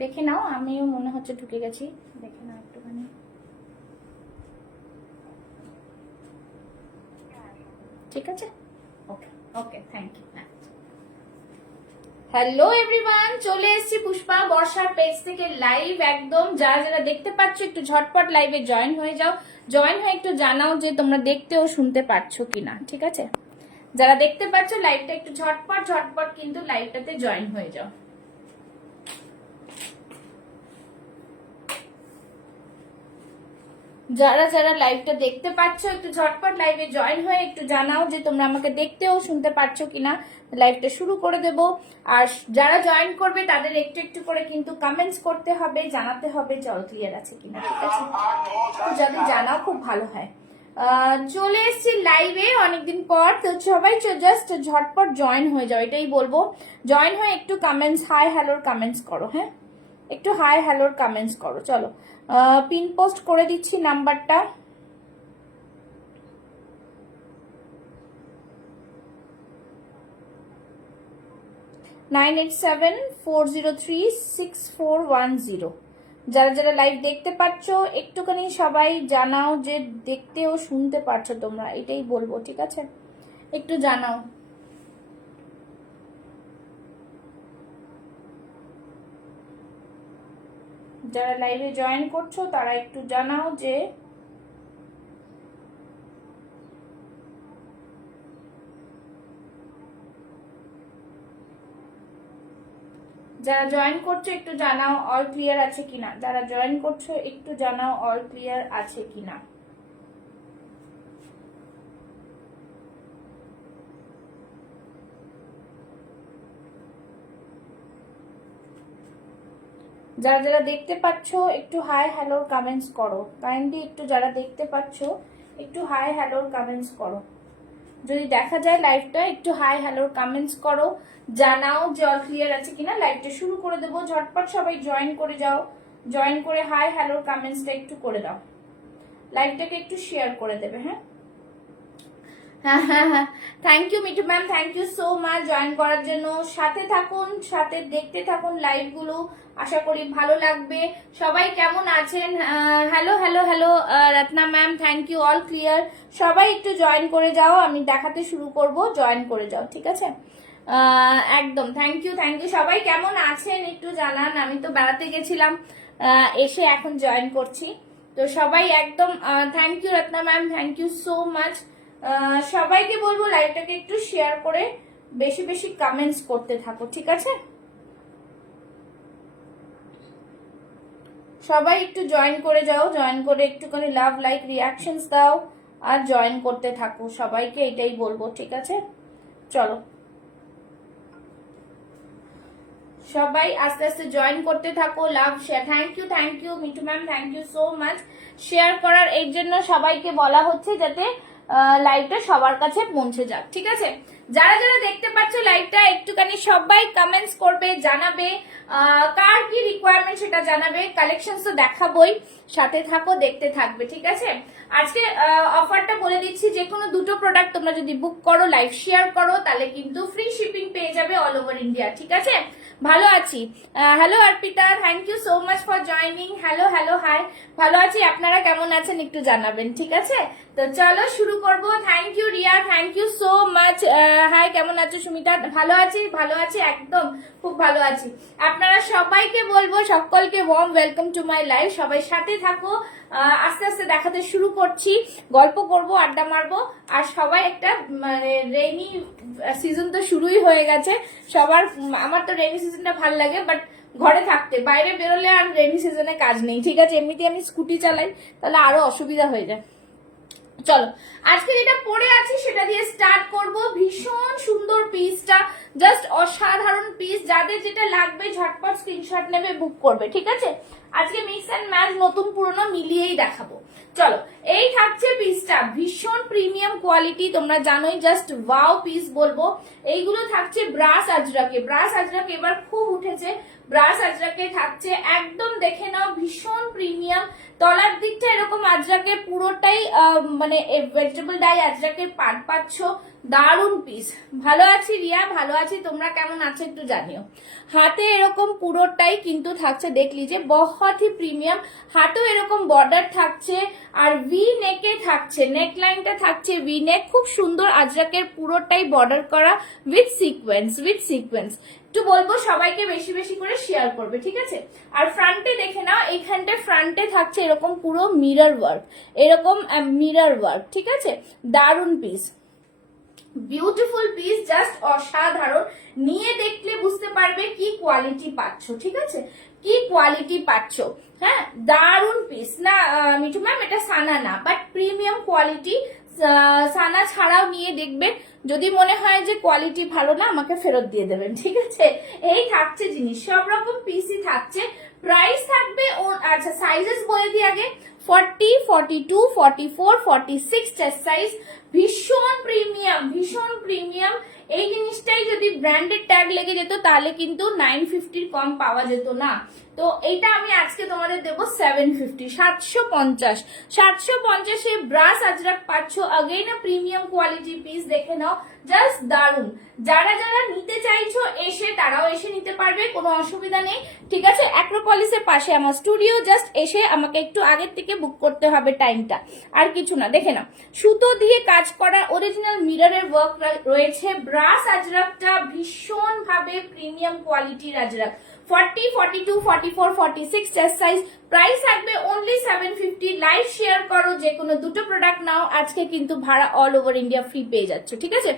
দেখে নাও, আমিও মনে হচ্ছে ঢুকে গেছি, দেখে নাও একটুখানি। ঠিক আছে, ওকে ওকে, থ্যাংক ইউ। হ্যালো এভরিওয়ান, চলে এসেছি পুষ্পা বর্ষার পেজ থেকে লাইভ একদম। যারা যারা দেখতে পাচ্ছ একটু ঝটপট লাইভে জয়েন হয়ে যাও, জয়েন হয়ে একটু জানাও যে তোমরা দেখতে ও শুনতে পারছো কিনা। ঠিক আছে, যারা দেখতে পাচ্ছ লাইভটা একটু ঝটপট ঝটপট কিন্তু লাইভটাতে জয়েন হয়ে যাও। যারা যারা লাইভটা দেখতে পাচ্ছ একটু ঝটপট লাইভে জয়েন হয়ে একটু জানাও যে তোমরা আমাকে দেখতে ও শুনতে পারছো কিনা। লাইভটা শুরু করে দেব। আর যারা জয়েন করবে তাদের একটু একটু করে কিন্তু কমেন্টস করতে হবে, জানাতে হবে জল ক্লিয়ার আছে কিনা। ঠিক আছে, যদি জানাও খুব ভালো হয়। চলে এসেছি লাইভে অনেকদিন পর, তো সবাই জাস্ট ঝটপট জয়েন হয়ে যাও, এটাই বলবো। জয়েন হয়ে একটু কমেন্টস হাই হ্যালোর কমেন্টস করো। হ্যাঁ, একটু হাই হ্যালোর কমেন্টস করো। চলো পিন পোস্ট করে দিচ্ছি নাম্বারটা। (987-403-6410) যারা যারা লাইভ দেখতে পাচ্ছ একটুখানি সবাই জানাও যে দেখতে ও শুনতে পারছো তোমরা, এটাই বলবো। ঠিক আছে, একটু জানাও। যারা লাইভে জয়েন করছো তারা একটু জানাও যে যারা জয়েন করছো একটু জানাও অল ক্লিয়ার আছে কিনা। যারা জয়েন করছো একটু জানাও অল ক্লিয়ার আছে কিনা। যারা যারা দেখতে পাচ্ছ একটু হাই হ্যালোর কমেন্টস করো কাইন্ডলি। একটু যারা দেখতে পাচ্ছ একটু হাই হ্যালোর কমেন্টস করো। যদি দেখা যায় লাইভটা একটু হাই হ্যালোর কমেন্টস করো, জানাও যে অল ক্লিয়ার আছে কিনা। লাইভটা শুরু করে দেবো, ঝটপট সবাই জয়েন করে যাও। জয়েন করে হাই হ্যালোর কমেন্টসটা একটু করে দাও, লাইভটাকে একটু শেয়ার করে দেবে। হ্যাঁ হ্যাঁ হ্যাঁ হ্যাঁ, thank you Mithu ma'am, thank you so much join করার জন্য। সাথে থাকুন, সাথে দেখতে থাকুন লাইভগুলো, আশা করি ভালো লাগবে। সবাই কেমন আছেন? Hello hello hello Ratna ma'am, thank you, all clear. সবাই একটু জয়েন করে যাও, আমি দেখাতে শুরু করব, জয়েন করে যাও। ঠিক আছে, একদম থ্যাংক ইউ থ্যাংক ইউ। সবাই কেমন আছেন একটু জানান। আমি তো বেড়াতে গেছিলাম, এসে এখন জয়েন করছি। তো সবাই একদম thank you Ratna ma'am, thank you so much. সবাইকে বলবো লাইভটাকে একটু শেয়ার করে বেশি বেশি কমেন্টস করতে থাকো। ঠিক আছে, সবাই একটু জয়েন করে যাও, জয়েন করে একটুখানি লাভ লাইক রিয়াকশনস দাও আর জয়েন করতে থাকো। সবাইকে এটাই বলবো। ঠিক আছে, চলো সবাই আস্তে আস্তে জয়েন করতে থাকো, love share. Thank you Mithu ma'am, thank you so much share করার। এর জন্য সবাইকে বলা হচ্ছে যাতে লাইভটা সবার কাছে পৌঁছে যাক। ঠিক আছে, যারা যারা দেখতে পাচ্ছ লাইভটা একটুখানি সবাই কমেন্টস করবে, জানাবে কার কি রিকোয়ারমেন্ট সেটা জানাবে। কালেকশন তো দেখাবোই, সাথে থাকো, দেখতে থাকবে। ঠিক আছে, আজকে অফারটা বলে দিচ্ছি, যে কোনো দুটো প্রোডাক্ট তোমরা যদি বুক করো, লাইভ শেয়ার করো, তাহলে কিন্তু ফ্রি শিপিং পেয়ে যাবে অল ওভার ইন্ডিয়া। ঠিক আছে, ভালো আছি। Hello Arpita, thank you so much for joining. Hello hello hi, ভালো আছি, আপনারা কেমন আছেন একটু জানাবেন। ঠিক আছে, তো চলো শুরু করব। Thank you Riya, thank you so much. Hi, কেমন আছো সুমিতা? ভালো আছি একদম খুব ভালো আছি। আপনারা সবাইকে বলবো, সকলকে warm welcome to my live. সবাই সাথে থাকো, আস্তে আস্তে দেখাতে শুরু করছি, গল্প করব, আড্ডা মারবো। আর সবাই একটা মানে রেইনি সিজন তো শুরুই হয়ে গেছে সবার। আমার তো রেইনি সিজনটা ভালো লাগে, বাট ঘরে থাকতে, বাইরে বেরোলে আর রেইনি সিজনে কাজ নেই। ঠিক আছে, এমনিতে আমি স্কুটি চালাই, তাহলে আরো অসুবিধা হয়ে যায়। চলো আজকে যেটা পরে আছি সেটা দিয়ে স্টার্ট করব। ভীষণ সুন্দর পিসটা, জাস্ট অসাধারণ পিস। যাদের যেটা লাগবে ঝটপট স্ক্রিনশট নেবে, বুক করবে। ঠিক আছে, আজকে মিক্স এন্ড ম্যাচ নতুন পুরনো মিলিয়েই দেখাবো। চলো, এই থাকছে পিসটা, ভীষণ প্রিমিয়াম কোয়ালিটি, তোমরা জানোই, জাস্ট ওয়াও পিস বলবো। এইগুলো থাকছে ব্রাস আজরাকে। ব্রাস আজরাকে এবার খুব উঠেছে, ব্রাস আজরাকে থাকছে একদম, দেখে নাও, ভীষণ প্রিমিয়াম। তলার দিকটা এরকম আজরাকে পুরোটাই মানে ভেজিটেবল ডাই আজরাকে পাট পাচ্ছ, দারুন পিস। ভালো আছি রিয়া, ভালো আছি, তোমরা কেমন আছো একটু জানিও। হাতে এরকম পুরোটাই কিন্তু থাকছে, দেখলি যে বহুতই প্রিমিয়াম, হাতেও এরকম বর্ডার থাকছে আর ভি নেকে থাকছে, নেক লাইনটা থাকছে ভি নেক, খুব সুন্দর আজরাকের পুরোটাই বর্ডার করা উইথ সিকোয়েন্স। একটু বলবো সবাইকে বেশি বেশি করে শেয়ার করবে, ঠিক আছে। আর ফ্রন্টে দেখে নাও, এইখানটা ফ্রন্টে থাকছে এরকম পুরো মিরর ওয়ার্ক, ঠিক আছে। দারুন পিস, বিউটিফুল পিস, জাস্ট অসাধারণ। নিয়ে দেখলে বুঝতে পারবে কি কোয়ালিটি পাচ্ছ, ঠিক আছে, কি কোয়ালিটি পাচ্ছ। হ্যাঁ, দারুন পিস না মিঠু ম্যাম, এটা সানা না, বাট প্রিমিয়াম কোয়ালিটি। সানা ছাড়াও নিয়ে দেখবেন, যদি মনে হয় যে কোয়ালিটি ভালো না, আমাকে ফেরত দিয়ে দেবেন, ঠিক আছে। এই থাকছে জিনিস, সব রকম পিসই থাকছে। প্রাইস থাকবে আচ্ছা সাইজেস বলে দিই আগে, 40, 42, 44, 46 চেস্ট সাইজ। ভীষণ প্রিমিয়াম। এই জিনিসটাই যদি ব্র্যান্ডেড ট্যাগ লেগে যেত তাহলে কিন্তু 950 কম পাওয়া যেত না। তো এইটা আমি আজকে তোমাদের দেবো 750, 750 ব্রাস আজরাক পাচ্ছ। अगेन প্রিমিয়াম কোয়ালিটি পিস, দেখে নাও, জাস্ট দারুন। যারা যারা নিতে চাইছো এসে তারাও এসে নিতে পারবে, কোনো অসুবিধা নেই, ঠিক আছে। অ্যাক্রোপলিসের পাশে আমার স্টুডিও, জাস্ট এসে আমাকে একটু আগের থেকে বুক করতে হবে টাইমটা, আর কিছু না। দেখে নাও, সুতো দিয়ে কাজ করা অরিজিনাল মিররের ওয়ার্ক রয়েছে। ব্রাস আজরাকটা ভীষণ ভাবে প্রিমিয়াম কোয়ালিটির আজরাক। 40, 42, 44, 46 chest size. প্রাইস থাকবে অনলি 750। লাইভ শেয়ার করো, যে কোনো দুটো প্রোডাক্ট নাও, আজকে কিন্তু ভাড়া অল ওভার ইন্ডিয়া ফ্রি পেয়ে যাচ্ছ, ঠিক আছে।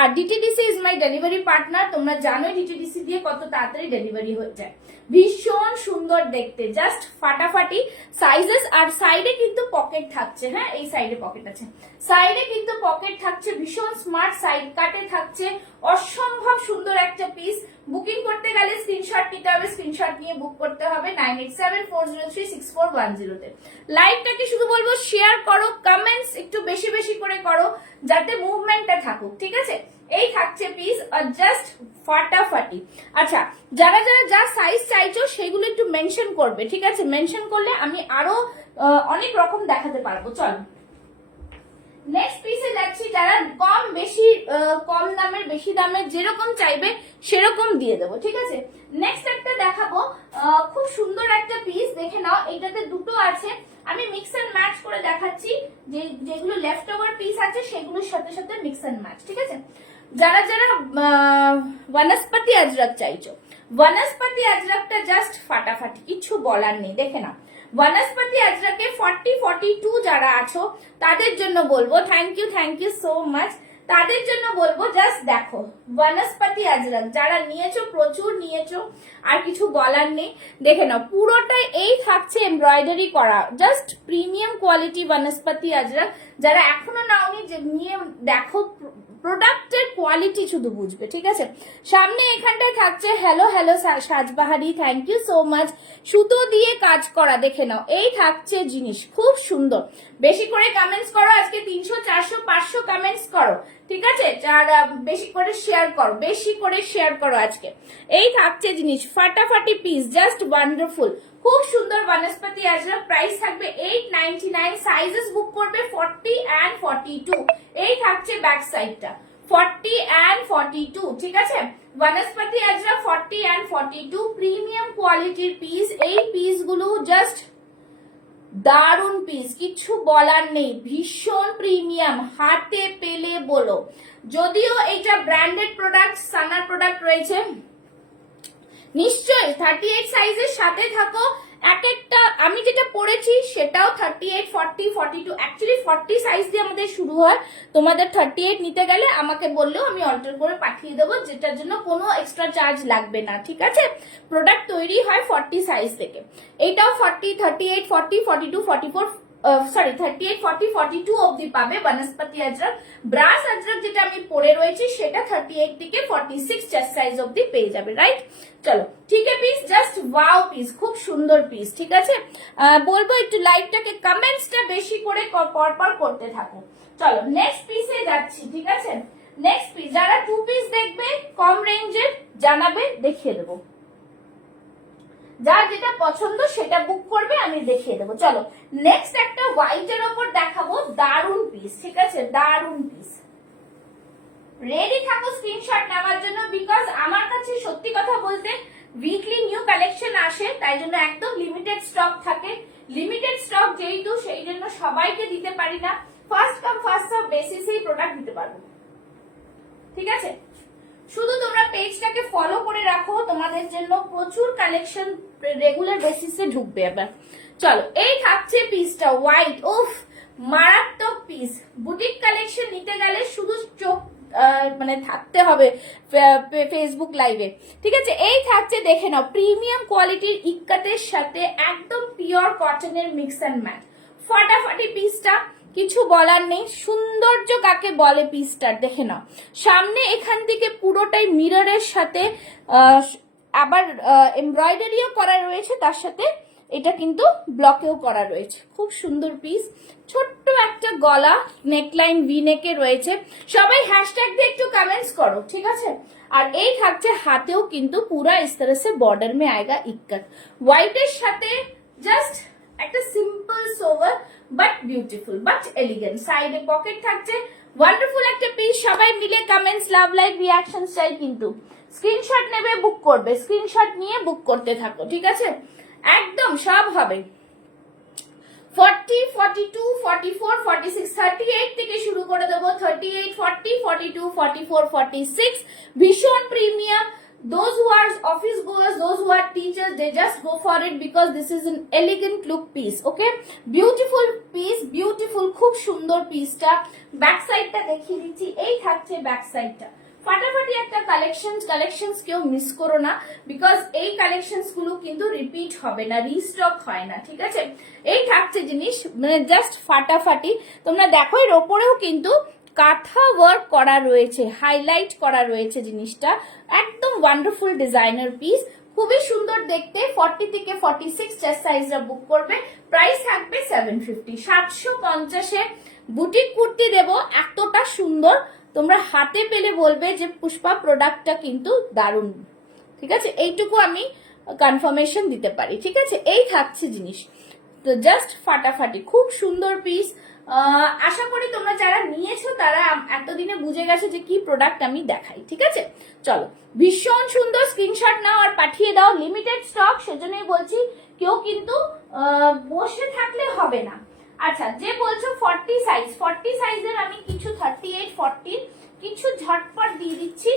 আর DTDC is my delivery partner, তোমরা জানোই ডিটিডিসি দিয়ে কত তাড়াতাড়ি ডেলিভারি হয়ে যায়। ভীষণ সুন্দর দেখতে, জাস্ট ফাটাফাটি সাইজেস। আর সাইডে কিন্তু পকেট থাকছে, হ্যাঁ এই সাইডে পকেট আছে, সাইডে কিন্তু পকেট থাকছে, ভীষণ স্মার্ট সাইড কাটে থাকছে, অসম্ভব সুন্দর একটা পিস। বুকিং করতে গেলে স্ক্রিনশট নিতে হবে, স্ক্রিনশট নিয়ে বুক করতে হবে 9874036410 তে। লাইভটাকে শুধু বলবো শেয়ার করো, কমেন্টস একটু বেশি বেশি করে করো, যাতে মুভমেন্টটা থাকুক, ঠিক আছে। এই থাকছে পিস, জাস্ট ফাটাফাটি। আচ্ছা, যারা যারা যা সাইজ চাইছো সেগুলো একটু মেনশন করবে, ঠিক আছে। মেনশন করলে আমি আরো অনেক রকম দেখাতে পারবো। চলো নেক্সট পিসে যাচ্ছি। যারা কম বেশি, কম দামের বেশি দামের যেরকম চাইবে সেরকম দিয়ে দেবো, ঠিক আছে। নেক্সট একটা দেখাবো, খুব সুন্দর একটা পিস, দেখে নাও। এইটাতে দুটো আছে, আমি মিক্স এন্ড ম্যাচ করে দেখাচ্ছি, যেগুলো লেফট ওভার পিস আছে সেগুলোর সাথে সাথে মিক্স এন্ড ম্যাচ, ঠিক আছে। যারা যারা বনস্পতি আজরাক চাইছো, বনস্পতি আজরাকটা জাস্ট ফাটাফাটি, কিছু বলার নেই, দেখে নাও। বনস্পতি আজরাকে 40, 42 যারা আছো তাদের জন্য বলবো থ্যাংক ইউ সো মাচ। তাদের জন্য বলবো জাস্ট দেখো, বনস্পতি আজরাক যারা নিয়েছো, প্রচুর নিয়েছো, আর কিছু বলার নেই। দেখে নাও, পুরোটাই এই থাকছে এমব্রয়ডারি করা, জাস্ট প্রিমিয়াম কোয়ালিটি বনস্পতি আজরাক। যারা এখনো নাওনি, যে নিয়ে দেখো, প্রোডাক্টের কোয়ালিটি শুধু বুঝবে, ঠিক আছে। সামনে এখানটায় থাকছে hello Sajbahari, thank you so much. সুতো দিয়ে কাজ করা, দেখে নাও, এই থাকছে জিনিস, খুব সুন্দর। বেশি করে কমেন্টস করো, আজকে 300, 400, 500 কমেন্টস করো, ঠিক আছে। আর বেশি করে শেয়ার করো আজকে। এই থাকছে জিনিস, ফাটাফাটি পিস, জাস্ট ওয়ান্ডারফুল, খুব সুন্দর বনস্পতি আজরাক। প্রাইস থাকবে 899। সাইজেস বুক করবে 40 and 42। এই থাকছে ব্যাক সাইডটা, 40 and 42, ঠিক আছে। বনস্পতি আজরাক 40 and 42, প্রিমিয়াম কোয়ালিটির পিস। এই পিস গুলো জাস্ট দারুন পিস, কিছু বলার নেই, ভীষণ প্রিমিয়াম, হাতে পেলে বলো। যদিও এটা ব্র্যান্ডেড প্রোডাক্ট, সানার প্রোডাক্ট রয়েছে, নিশ্চয়ই 38 সাইজের সাথে থাকো। এক একটা আমি যেটা পরেছি সেটাও 38, 40, 42, অ্যাকচুয়ালি 40 সাইজ দিয়ে আমাদের শুরু হয়। তোমাদের 38 নিতে গেলে আমাকে বললেও আমি অল্টার করে পাঠিয়ে দেবো, যেটার জন্য কোনো এক্সট্রা চার্জ লাগবে না, ঠিক আছে। প্রোডাক্ট তৈরি হয় 40 সাইজ থেকে। এইটাও 40, 38, 40, 42, 44, 38, 40, 42 অব্দি পাবে বনস্পতি আজরাক। ব্রাস আজরাক যেটা আমি পরে রয়েছি সেটা 38 থেকে 46 চেস্ট সাইজ অব্দি পেয়ে যাবে, রাইট। চলো ঠিক আছে পিস, জাস্ট ওয়াও পিস, খুব সুন্দর পিস, ঠিক আছে। বলবো একটু লাইভটাকে কমেন্টসটা বেশি করে পরপর করতে থাকো। চলো নেক্সট পিসে যাচ্ছি, ঠিক আছে। নেক্সট পিস, যারা 2 পিস দেখবে কম রেঞ্জের জানাবে, দেখিয়ে দেবো। যার যেটা পছন্দ সেটা বুক করবে, আমি দেখিয়ে দেবো। চলো নেক্সট একটা হোয়াইটের ওপর দেখাবো, দারুন পিস, ঠিক আছে, দারুন পিস। রেডি থাকো স্ক্রিনশট নেওয়ার জন্য, বিকজ আমার কাছে সত্যি কথা বলতে উইকলি নিউ কালেকশন আসে, তাই জন্য একদম লিমিটেড স্টক থাকে। লিমিটেড স্টক যেহেতু, সেই জন্য সবাইকে দিতে পারি না, ফার্স্ট কাম ফার্স্ট সার্ভ বেসিসেই প্রোডাক্ট দিতে পারবো, ঠিক আছে? শুধু তোমরা পেজটাকে ফলো করে রাখো, তোমাদের জন্য প্রচুর কালেকশন রেগুলার বেসিসে ঢুকবে। এবার চলো, এই থাকছে পিসটা হোয়াইট, উফ মারাত্মক পিস। বুটিক কালেকশন নিতে গেলে শুধু চোখ মানে থাকতে হবে ফেসবুক লাইভে, ঠিক আছে? এই থাকছে, দেখে নাও, প্রিমিয়াম কোয়ালিটির ইক্কাতের সাথে একদম পিওর কটনের মিক্স অ্যান্ড ম্যাচ, ফাটাফাটি পিসটা, কিছু বলার নেই। সৌন্দর্য কাকে বলে পিসটার, দেখে নাও। সামনে এখান থেকে পুরোটাই মিররের সাথে আবার এমব্রয়ডারিও করা রয়েছে, তার সাথে এটা কিন্তু ব্লকেও করা রয়েছে। খুব সুন্দর পিস, ছোট্ট একটা গলা, নেকলাইন ভি নেকে রয়েছে। সবাই হ্যাশট্যাগ দিয়ে একটু কমেন্টস করো, ঠিক আছে? আর এই থাকছে হাতেও কিন্তু পুরা ইস तरह से বর্ডার মে আয়েগা ইক্কত, হোয়াইটের সাথে জাস্ট একটা simple sober but beautiful but elegant. সাইডে পকেট থাকছে, ওয়ান্ডারফুল একটা পিস। সবাই মিলে কমেন্টস, লাভ, লাইক, রিয়াকশন চাই কিন্তু। স্ক্রিনশট নেবে, বুক করবে, স্ক্রিনশট নিয়ে বুক করতে থাকো, ঠিক আছে? একদম সব হবে। 40, 42, 44, 46, 38 থেকে শুরু করে দেবো। 38, 40, 42, 44, 46 ভীষণ premium. Those who are office goers, those who are teachers, they just go for it because this is an elegant look piece, okay? Beautiful piece, beautiful, খুব সুন্দর পিসটা। ব্যাক সাইডটা দেখিয়ে দিচ্ছি, এই থাকছে ব্যাক সাইডটা। ফাটাফাটি একটা কালেকশনস কেউ মিস করো না, বিকজ এই কালেকশনস গুলো কিন্তু রিপিট হবে না, রিস্টক হয় না, ঠিক আছে? এই থাকছে জিনিস, মানে জাস্ট ফাটাফাটি। তোমরা দেখো এর ওপরেও কিন্তু কাঁথা ওয়ার্ক করা রয়েছে, হাইলাইট করা রয়েছে জিনিসটা, একদম ওয়ান্ডারফুল ডিজাইনার পিস, খুবই সুন্দর দেখতে। 40 থেকে 46 চেস্ট সাইজরা বুক করবে, প্রাইস থাকবে 750। 750-এ বুটিক কুর্তি দেবো, এতটা সুন্দর তোমরা হাতে পেলে বলবে যে পুষ্পা প্রোডাক্টটা কিন্তু দারুণ, ঠিক আছে? এইটুকু আমি কনফার্মেশন দিতে পারি, ঠিক আছে? এই থাকছে জিনিস, তো জাস্ট ফাটাফাটি, খুব সুন্দর পিস। আশা করি তোমরা যারা নিয়েছো তারা এতদিনে বুঝে গেছো যে কি প্রোডাক্ট আমি দেখাই, ঠিক আছে? চলো, ভীষণ সুন্দর, স্ক্রিনশট নাও আর পাঠিয়ে দাও। লিমিটেড স্টক, সেজন্যই বলছি, কেউ কিন্তু বসে থাকলে হবে না। আচ্ছা, যে বলছো 40 সাইজ, 40 সাইজের আমি কিছু 38, 40 কিছু ঝটপট দিয়ে দিচ্ছি,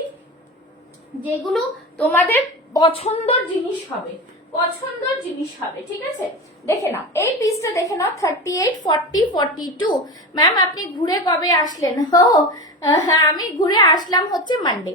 যেগুলো তোমাদের পছন্দের জিনিস হবে, পছন্দের জিনিস হবে, ঠিক আছে? দেখে নাও এই পিসটা, দেখে নাও 38, 40, 42। ম্যাম আপনি ঘুরে কবে আসলেন? হ্যাঁ, আমি ঘুরে আসলাম হচ্ছে মানডে,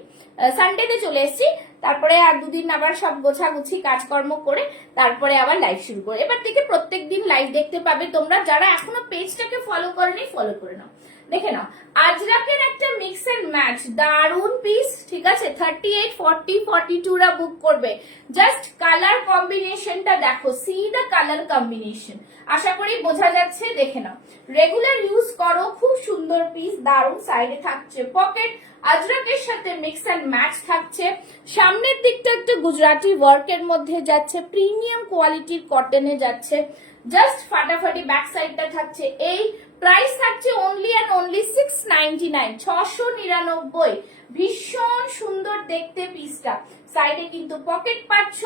সানডেতে চলে এসেছি, তারপরে আর দুদিন আবার সব গোছাগুছি কাজকর্ম করে তারপরে আবার লাইভ শুরু করে। এবার থেকে প্রত্যেকদিন লাইভ দেখতে পাবে তোমরা। যারা এখনো পেজটাকে ফলো করনি, ফলো করে নাও। দেখে নাও, আজরাকের একটা মিক্স এন্ড ম্যাচ, দারুন পিস, ঠিক আছে? 38, 40, 42 রা বুক করবে। জাস্ট কালার কম্বিনেশনটা দেখো, সি দা কালার কম্বিনেশন, আশা করি বোঝা যাচ্ছে। দেখে নাও, রেগুলার ইউজ করো, খুব সুন্দর পিস, দারুন। সাইডে থাকছে পকেট, আজরাকের সাথে মিক্স এন্ড ম্যাচ থাকছে। সামনের দিকটা একটা গুজরাটি ওয়ার্কের মধ্যে যাচ্ছে, প্রিমিয়াম কোয়ালিটির কটনে যাচ্ছে, জাস্ট ফাটাফাটি। ব্যাক সাইডটা থাকছে এই, প্রাইস থাকছে অনলি অ্যান্ড অনলি 699, 699। ভীষণ সুন্দর দেখতে পিসটা। সাইডে কিন্তু পকেট পাচ্ছ,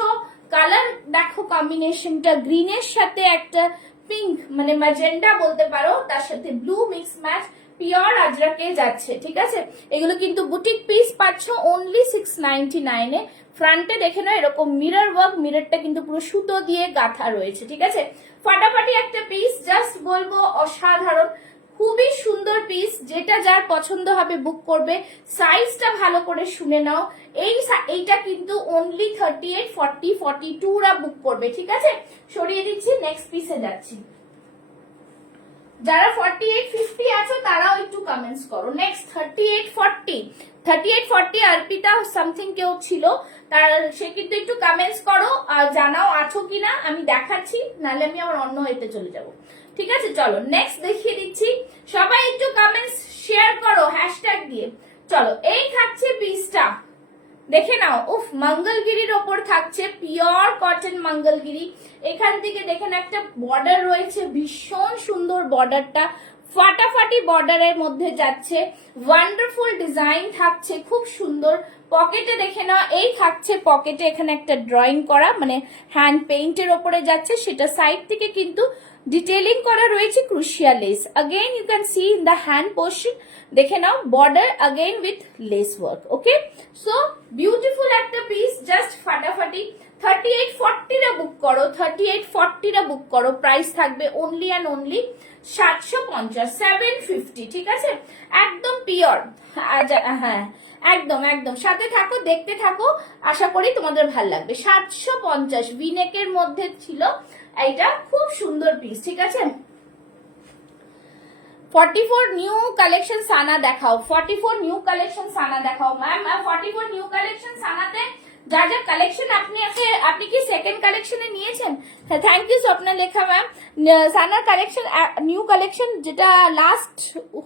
কালার দেখো কম্বিনেশনটা, গ্রিনের সাথে একটা পিঙ্ক মানে ম্যাজেন্ডা বলতে পারো, তার সাথে ব্লু মিক্স ম্যাচ, পিওর আজরাকে যাচ্ছে, ঠিক আছে? এগুলো কিন্তু বুটিক পিস পাচ্ছ অনলি 699 এ। ফ্রন্টে দেখে নাও এরকম মিরর ওয়ার্ক, মিররটা কিন্তু পুরো সুতো দিয়ে গাঁথা রয়েছে, ঠিক আছে? ফাটাফাটি একটা পিস, জাস্ট বলবো অসাধারণ, খুবই সুন্দর পিস। যেটা যার পছন্দ হবে বুক করবে। সাইজটা ভালো করে শুনে নাও, এইটা কিন্তু অনলি 38, 40, 42 রা বুক করবে, ঠিক আছে? সরিয়ে দিচ্ছি, নেক্সট পিসে যাচ্ছি। যারা 48, 50 আছো তারাও একটু কমেন্টস করো। নেক্সট 38, 40, 38, 40 অর্পিতা সামথিং কেউ ছিল, তার সে কিন্তু একটু কমেন্টস করো আর জানাও আছো কিনা, আমি দেখাচ্ছি, নাহলে আমি আবার অন্য এতে চলে যাব, ঠিক আছে? চলো নেক্সট দেখিয়ে দিচ্ছি, সবাই একটু কমেন্টস শেয়ার করো হ্যাশট্যাগ দিয়ে। চলো, এই থাকছে পিসটা, দেখে নাও, উফ, মঙ্গলগিরির ওপর থাকছে, পিওর কটন মঙ্গলগিরি। এখান থেকে দেখেন একটা বর্ডার রয়েছে, ভীষণ সুন্দর বর্ডারটা, ফাটাফাটি বর্ডারের মধ্যে যাচ্ছে, ওয়ান্ডারফুল ডিজাইন থাকছে, খুব সুন্দর। পকেটে দেখে নাও, এই থাকছে পকেটে এখানে একটা ড্রয়িং করা, মানে হ্যান্ড পেইন্টের ওপরে যাচ্ছে, সেটা সাইড থেকে কিন্তু ডিটেইলিং করা রয়েছে ক্রুশিয়া lace. Again you can see in the hand portion, দেখে নাও border again with lace work. Okay, so beautiful একটা পিস, জাস্ট ফাটাফাটি। 3840 রা বুক করো, 3840 রা বুক করো, প্রাইস থাকবে অনলি অ্যান্ড অনলি 750, 750, ঠিক আছে? একদম পিওর। হ্যাঁ একদম একদম, সাথে থাকো, দেখতে থাকো, আশা করি তোমাদের ভাল লাগবে। 750 ভিনেকের মধ্যে ছিল এইটা, খুব সুন্দর পিস, ঠিক আছে? 44 নিউ কালেকশন সানা দেখাও, 44 নিউ কালেকশন সানা দেখাও ম্যাম। 44 নিউ কালেকশন সানাতে যা যা কালেকশন আপনি কি সেকেন্ড কালেকশনে নিয়েছেন? হ্যাঁ, থ্যাংক ইউ স্বপ্না লেখা ম্যাম। সানার কালেকশন, নিউ কালেকশন যেটা লাস্ট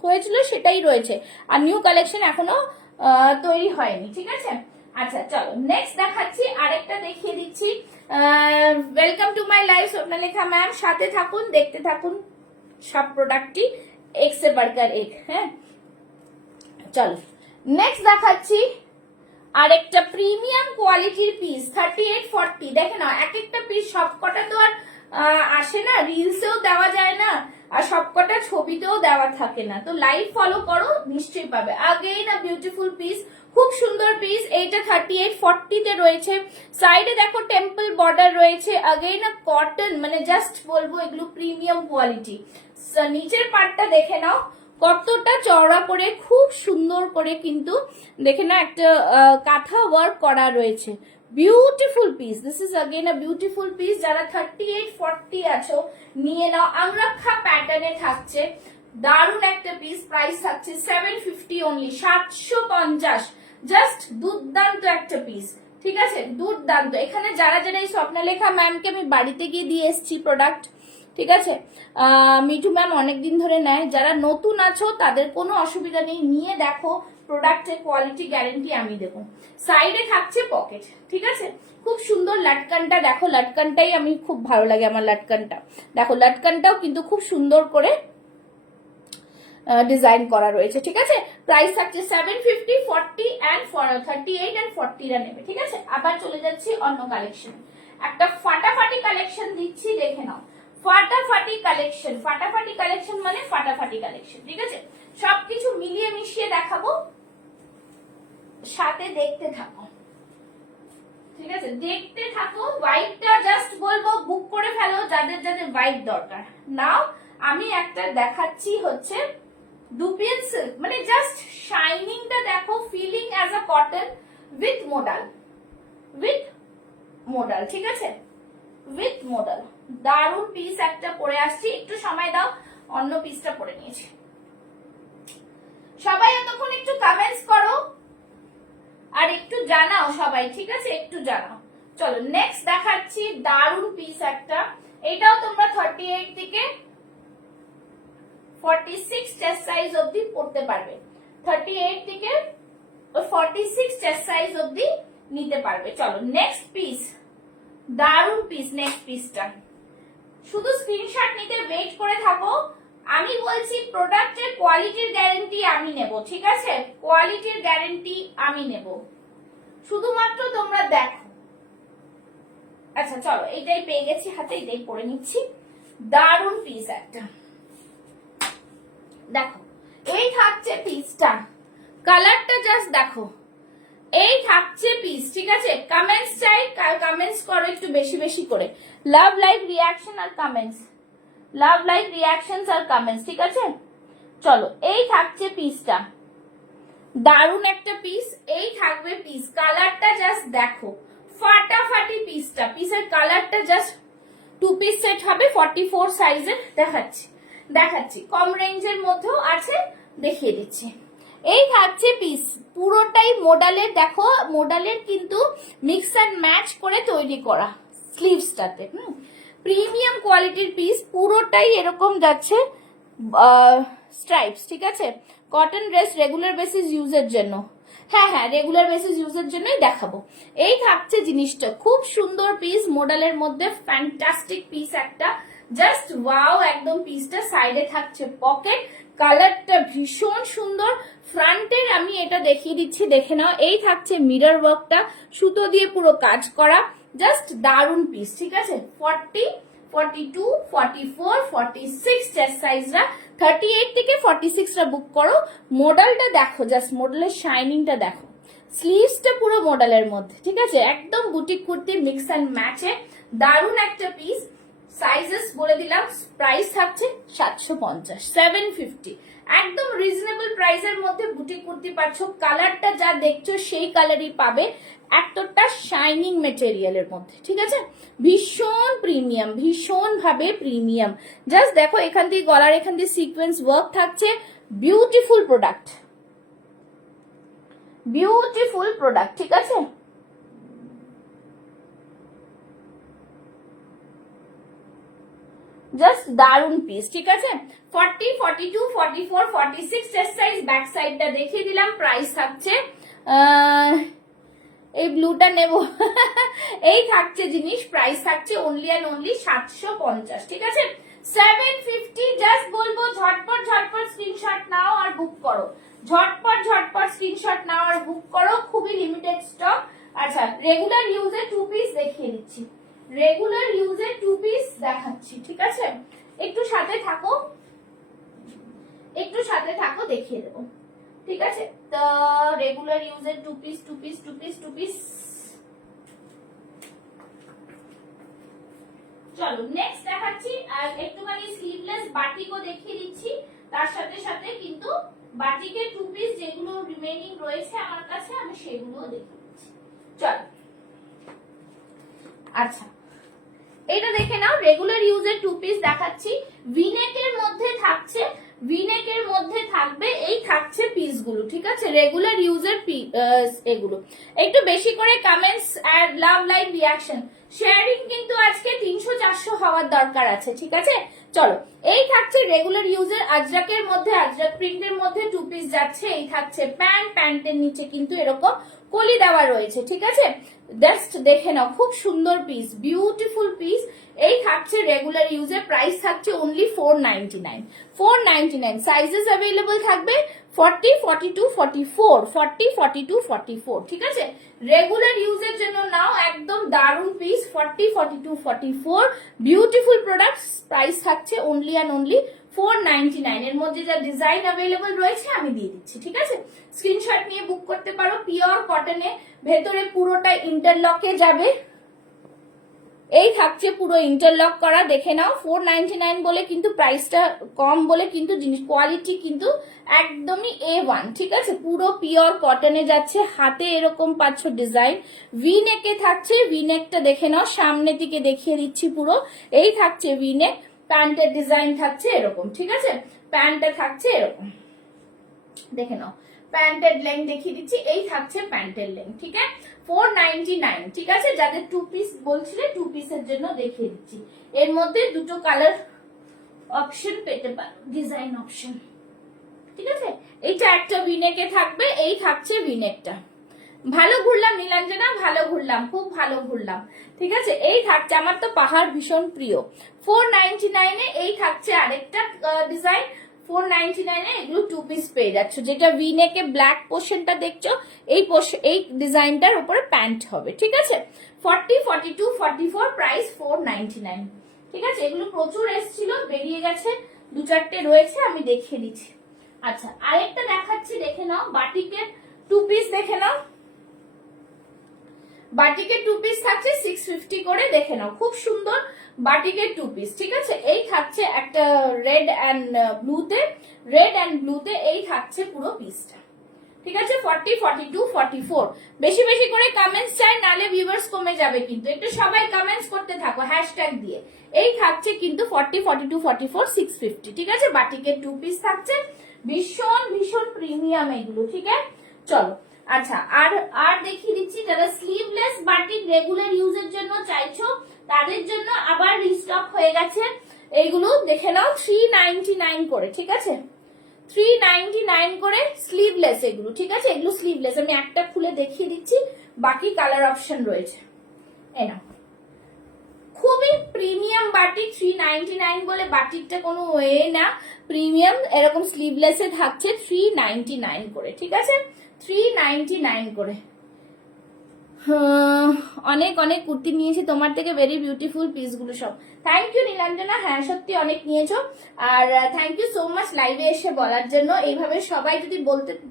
হয়েছিল সেটাই রয়েছে, আর নিউ কালেকশন এখনো তৈরি হয়নি, ঠিক আছে? আচ্ছা চলো নেক্সট দেখাচ্ছি, আরেকটা দেখিয়ে দিচ্ছি। Welcome to my life Swapnalekha ma'am, সাথে থাকুন, দেখতে থাকুন, সব প্রোডাক্টই এক সে বাড়কার এক। হ্যাঁ চলো নেক্সট দেখাচ্ছি আরেকটা প্রিমিয়াম কোয়ালিটির পিস, 3840। দেখে নাও, এক একটা পিস সবকটা তো আর আসে না, রিলসেও দেওয়া যায় না, আর সবকটা ছবিতেও দেওয়া থাকে না, তো লাইভ ফলো করো, নিশ্চয়ই পাবে। আগেইন আ বিউটিফুল পিস, খুব সুন্দর পিস। এইটা 3840 তে রয়েছে, সাইডে দেখো টেম্পল বর্ডার রয়েছে, আগেইন আ কটন, মানে জাস্ট বলবো এগুলো প্রিমিয়াম কোয়ালিটি। নিচের পার্টটা দেখে নাও কতটা চওড়া করে, খুব সুন্দর করে কিন্তু দেখে না একটা কাঁথা ওয়ার্ক করা রয়েছে। Beautiful piece, this is again a beautiful piece. যারা 3840 আছো নিয়ে নাও, আমরাক্ষা প্যাটার্নে থাকছে, দারুণ একটা পিস, প্রাইস থাকছে 750 অনলি, 750, জাস্ট দুর্দান্ত একটা পিস, ঠিক আছে? দুর্দান্ত। এখানে যারা যারা এই স্বপ্নালেখা ম্যামকে আমি বাড়িতে গিয়ে দিয়ে এসেছি প্রোডাক্ট, ঠিক আছে? মিঠু ম্যাম অনেকদিন ধরে নেয়, যারা নতুন আছো তাদের কোনো অসুবিধা নেই, নিয়ে দেখো, প্রোডাক্টের কোয়ালিটি গ্যারেন্টি আমি দেবো। সাইডে থাকছে পকেট, ঠিক আছে? খুব সুন্দর লাটকানটা দেখো, লাটকানটাই আমি খুব ভালো লাগে আমার লাটকানটা, দেখো লাটকানটাও কিন্তু খুব সুন্দর করে ডিজাইন করা রয়েছে, ঠিক আছে? প্রাইস থাকছে 750, 40 and 38 and 40 রা নেবে, ঠিক আছে? আবার চলে যাচ্ছি অন্য কালেকশন, একটা ফাটাফাটি কালেকশন দিচ্ছি, দেখে নাও। ফাটাফাটি কালেকশন, ফাটাফাটি কালেকশন মানে ফাটাফাটি কালেকশন, ঠিক আছে? সবকিছু মিলিয়ে মিশিয়ে দেখাবো, সাথে দেখতে থাকো, ঠিক আছে? দেখতে থাকো। হোয়াইটটা জাস্ট বলবো বুক করে ফেলো যাদের যাদের হোয়াইট দরকার। নাও আমি একটা দেখাচ্ছি হচ্ছে দুপিয়ান সিল্ক, মানে জাস্ট শাইনিংটা দেখো, feeling as a cotton with modal, with modal, ঠিক আছে? উইথ মোডাল, দারুন পিস একটা পরে আসছি। একটু সময় দাও, অন্য পিসটা পরে নিয়েছি। সবাই এতক্ষণ একটু কমেন্টস করো আর একটু জানাও সবাই, ঠিক আছে? একটু জানাও। চলো নেক্সট দেখাচ্ছি দারুন পিস একটা, এটাও তোমরা 38 থেকে 46 চেস্ট সাইজ অবধি পড়তে পারবে, 38 থেকে 46 চেস্ট সাইজ অবধি নিতে পারবে। চলো নেক্সট পিস, দারুন পিস। নেক্সট পিসটা শুধু স্ক্রিনশট নিতে ওয়েট করে থাকো, আমি বলছি প্রোডাক্টের কোয়ালিটির গ্যারান্টি আমি নেব, ঠিক আছে? কোয়ালিটির গ্যারান্টি আমি নেব, শুধুমাত্র তোমরা দেখো। আচ্ছা চলো, এইটাই পেয়ে গেছি হাতে, এটাই পরে নিচ্ছি। দারুন পিস একটা, দেখো এই থাকছে পিসটা, কালারটা জাস্ট দেখো, এই থাকছে পিস, ঠিক আছে? কমেন্টস চাই, কমেন্টস করো একটু বেশি বেশি করে, লাভ লাইক রিয়াকশন আর কমেন্টস, লাভ লাইক রিয়াকশনস আর কমেন্টস, ঠিক আছে? চলো এই থাকছে পিসটা, দারুন একটা পিস, এই থাকবে পিস। কালারটা জাস্ট দেখো, ফাটাফাটি পিসটা, পিসের কালারটা জাস্ট, 2 পিস সেট হবে 44 সাইজের, দেখাচ্ছি দেখাচ্ছি, কম রেঞ্জের মধ্যেও আছে, দেখিয়ে দিচ্ছি। এই থাকছে পিস, পুরোটাই মোডালের, দেখো মোডালের কিন্তু মিক্স অ্যান্ড ম্যাচ করে তৈরি করা স্লিভসটাতে, প্রিমিয়াম কোয়ালিটির পিস, পুরোটাই এরকম যাচ্ছে স্ট্রাইপস, ঠিক আছে? কটন ড্রেস রেগুলার বেসিস ইউজের জন্য, হ্যাঁ হ্যাঁ রেগুলার বেসিস ইউজের জন্যই দেখাবো। এই থাকছে জিনিসটা, খুব সুন্দর পিস, মোডালের মধ্যে ফ্যান্টাস্টিক পিস একটা, জাস্ট ওয়াও, একদম পিসটা সাইডে থাকছে পকেট, কালারটা ভীষণ সুন্দর। ফ্রন্টের আমি এটা দেখিয়ে দিচ্ছি, দেখে নাও। এই থাকছে মিরর ওয়ার্কটা, সুতো দিয়ে পুরো কাজ করা, জাস্ট দারুন পিস, ঠিক আছে। 40, 42, 44, 46 চেস্ট সাইজরা, 38 থেকে 46 রা বুক করো। মডেলটা দেখো, জাস্ট মডেলের শাইনিংটা দেখো, স্লিভসটা পুরো মডেলের মধ্যে, ঠিক আছে। একদম বুটিক কুর্তি মিক্স অ্যান্ড ম্যাচে দারুন একটা পিস। সাইজেস বলে দিলাম, প্রাইস থাকছে 750, 750, একদম রিজনেবল প্রাইসের মধ্যে বুটিক কুর্তি পাচ্ছ। কালারটা যা দেখছো সেই কালারই পাবে, এতটা শাইনিং মেটেরিয়ালের মধ্যে, ঠিক আছে। ভীষণ প্রিমিয়াম, ভীষণ ভাবে প্রিমিয়াম। জাস্ট দেখো, এখান দিয়ে গলার এখান দিয়ে সিকোয়েন্স ওয়ার্ক থাকছে। বিউটিফুল প্রোডাক্ট, বিউটিফুল প্রোডাক্ট, ঠিক আছে। জাস্ট দারুন পিস, ঠিক আছে। 40, 42, 44, 46 চেস্ট সাইজ। ব্যাক সাইডটা দেখিয়ে দিলাম। প্রাইস থাকছে এই ব্লুটা নেব এই থাকছে জিনিস, প্রাইস থাকছে অনলি অ্যান্ড অনলি 750, ঠিক আছে। 750 জাস্ট বলবো, ঝটপট ঝটপট স্ক্রিনশট নাও আর বুক করো, ঝটপট ঝটপট স্ক্রিনশট নাও আর বুক করো, খুবই লিমিটেড স্টক। আচ্ছা, রেগুলার ইউজে 2 পিস দেখিয়ে দিচ্ছি, রেগুলার ইউজে 2 পিস দেখাচ্ছি, ঠিক আছে। একটু সাথে থাকো, একটু সাথে থাকো, দেখিয়ে দেবো, ঠিক আছে। তো রেগুলার ইউজের 2 পিস, 2 পিস, 2 পিস, 2 পিস। চলো নেক্সট দেখাচ্ছি। আর একটুখানি স্লিভলেস বাটিকও দেখিয়ে দিচ্ছি, তার সাথে সাথে কিন্তু বাটিকের 2 পিস যেগুলো রিমেইনিং রয়েছে আমার কাছে, আমি সেগুলোও দেখিয়ে দিচ্ছি। চলো, আচ্ছা এটা দেখে নাও, রেগুলার ইউজের 2 পিস দেখাচ্ছি। ভিনেকের মধ্যে থাকছে, ভিনেকের মধ্যে থাকবে, এই থাকছে পিসগুলো, ঠিক আছে। রেগুলার ইউজের এগুলো একটু বেশি করে কমেন্টস আর লাভ, লাইক, রিয়াকশন, শেয়ারিং কিন্তু আজকে 300-400 হওয়ার দরকার আছে, ঠিক আছে। চলো, এই থাকছে রেগুলার ইউজের আজরাকের মধ্যে, আজরাক প্রিন্টের মধ্যে 2 পিস যাচ্ছে। এই থাকছে প্যান্ট, প্যান্টের নিচে কিন্তু এরকম কলি দেওয়া রয়েছে, ঠিক আছে। জাস্ট দেখে নাও, খুব সুন্দর পিস, বিউটিফুল পিস। এই থাকছে রেগুলার ইউজে, প্রাইস থাকছে অনলি 499, 499। সাইজেস অ্যাভেলেবল থাকবে 40, 42, 44, 40, 42, 44, ঠিক আছে। রেগুলার ইউজের জন্য নাও, একদম দারুন পিস। 40, 42, 44 beautiful products. প্রাইস থাকছে অনলি অ্যান্ড অনলি 499। এর মধ্যে যা ডিজাইন অ্যাভেলেবল রয়েছে আমি দিয়ে দিচ্ছি, ঠিক আছে। স্ক্রিনশট নিয়ে বুক করতে পারো। পিওর কটনে, ভেতরে পুরোটা ইন্টারলকে যাবে, এই থাকছে পুরো ইন্টারলক করা, দেখে নাও। 499 বলে কিন্তু প্রাইসটা কম বলে কিন্তু জিনিস কোয়ালিটি কিন্তু একদমই A1, ঠিক আছে। পুরো পিওর কটনে যাচ্ছে, হাতে এরকম পাচ্ছ ডিজাইন। ভি নেকে থাকছে, ভি নেকটা দেখে নাও, সামনে দিকে দেখিয়ে দিচ্ছি পুরো। এই থাকছে ভি নেক, প্যান্টের ডিজাইন থাকছে এরকম, ঠিক আছে। প্যান্টটা থাকছে এরকম, দেখে নাও। প্যান্টের লেন্থ দেখিয়ে দিচ্ছি, এই থাকছে প্যান্টের লেন্থ, ঠিক আছে। 499, ঠিক আছে। যাদের 2 পিস বলছিলে 2 পিসের জন্য দেখিয়ে দিচ্ছি। এর মধ্যে দুটো কালার অপশন পেতে পারো, ডিজাইন অপশন, ঠিক আছে। এইটা একটা ভিনেকে থাকবে, এই থাকছে ভিনেকটা। ভালো ঘুরলাম নীলাঞ্জনা, ভালো ঘুরলাম, খুব ভালো ঘুরলাম, ঠিক আছে। এই থাকছে, আমার তো পাহাড় ভীষণ প্রিয়। 499 এ এই থাকছে আরেকটা ডিজাইন। 499 এ এগুলো 2 পিস পেয়ে যাচ্ছ। যেটা ভি নেকে ব্ল্যাক পোর্শনটা দেখছো, এই ডিজাইনটার উপরে প্যান্ট হবে, ঠিক আছে। 40, 42, 44 প্রাইস 499, ঠিক আছে। এগুলো প্রচুর এসেছিল, বেরিয়ে গেছে, 2-4টে রয়েছে, আমি দেখিয়ে দিচ্ছি। আচ্ছা, আরেকটা দেখাচ্ছি, দেখে নাও। বাটিকের 2 পিস দেখে নাও, বাটিকের 2 পিস থাকছে 650 করে, দেখে নাও, খুব সুন্দর বাটিকের 2 পিস, ঠিক আছে। এই থাকছে একটা রেড অ্যান্ড ব্লুতে, রেড অ্যান্ড ব্লুতে এই থাকছে পুরো পিসটা, ঠিক আছে। 40, 42, 44 বেশি বেশি করে কমেন্টস চাই, নালে ভিউয়ার্স কমে যাবে কিন্তু। একটু সবাই কমেন্টস করতে থাকো হ্যাশট্যাগ দিয়ে। এই থাকছে কিন্তু 40, 42, 44 650, ঠিক আছে। বাটিকের 2 পিস থাকছে, ভীষণ ভীষণ প্রিমিয়াম এগুলো, ঠিক আছে। চলো, আচ্ছা আর দেখিয়ে দিচ্ছি। যারা স্লিভলেস বাটিক রেগুলার ইউজের জন্য চাইছো তাদের জন্য আবার রিস্টক হয়ে গেছে এইগুলো, দেখে নাও। 399 করে, ঠিক আছে। 399 করে স্লিভলেস এগুলো, ঠিক আছে। এগুলো স্লিভলেস, আমি একটা খুলে দেখিয়ে দিচ্ছি, বাকি কালার অপশন রয়েছে। এই নাও, খুবই প্রিমিয়াম বাটিক 399 বলে বাটিকটা কোনো ওয়ে না, প্রিমিয়াম এরকম স্লিভলেসে থাকছে 399 করে, ঠিক আছে 399 করে। অনেক অনেক কুর্তি নিয়েছি তোমার থেকে, ভেরি বিউটিফুল পিসগুলো সব। থ্যাংক ইউ নীলাঞ্জনা, হ্যাঁ সত্যি অনেক নিয়েছো, আর থ্যাংক ইউ সো মাচ লাইভে এসে বলার জন্য। এইভাবে সবাই যদি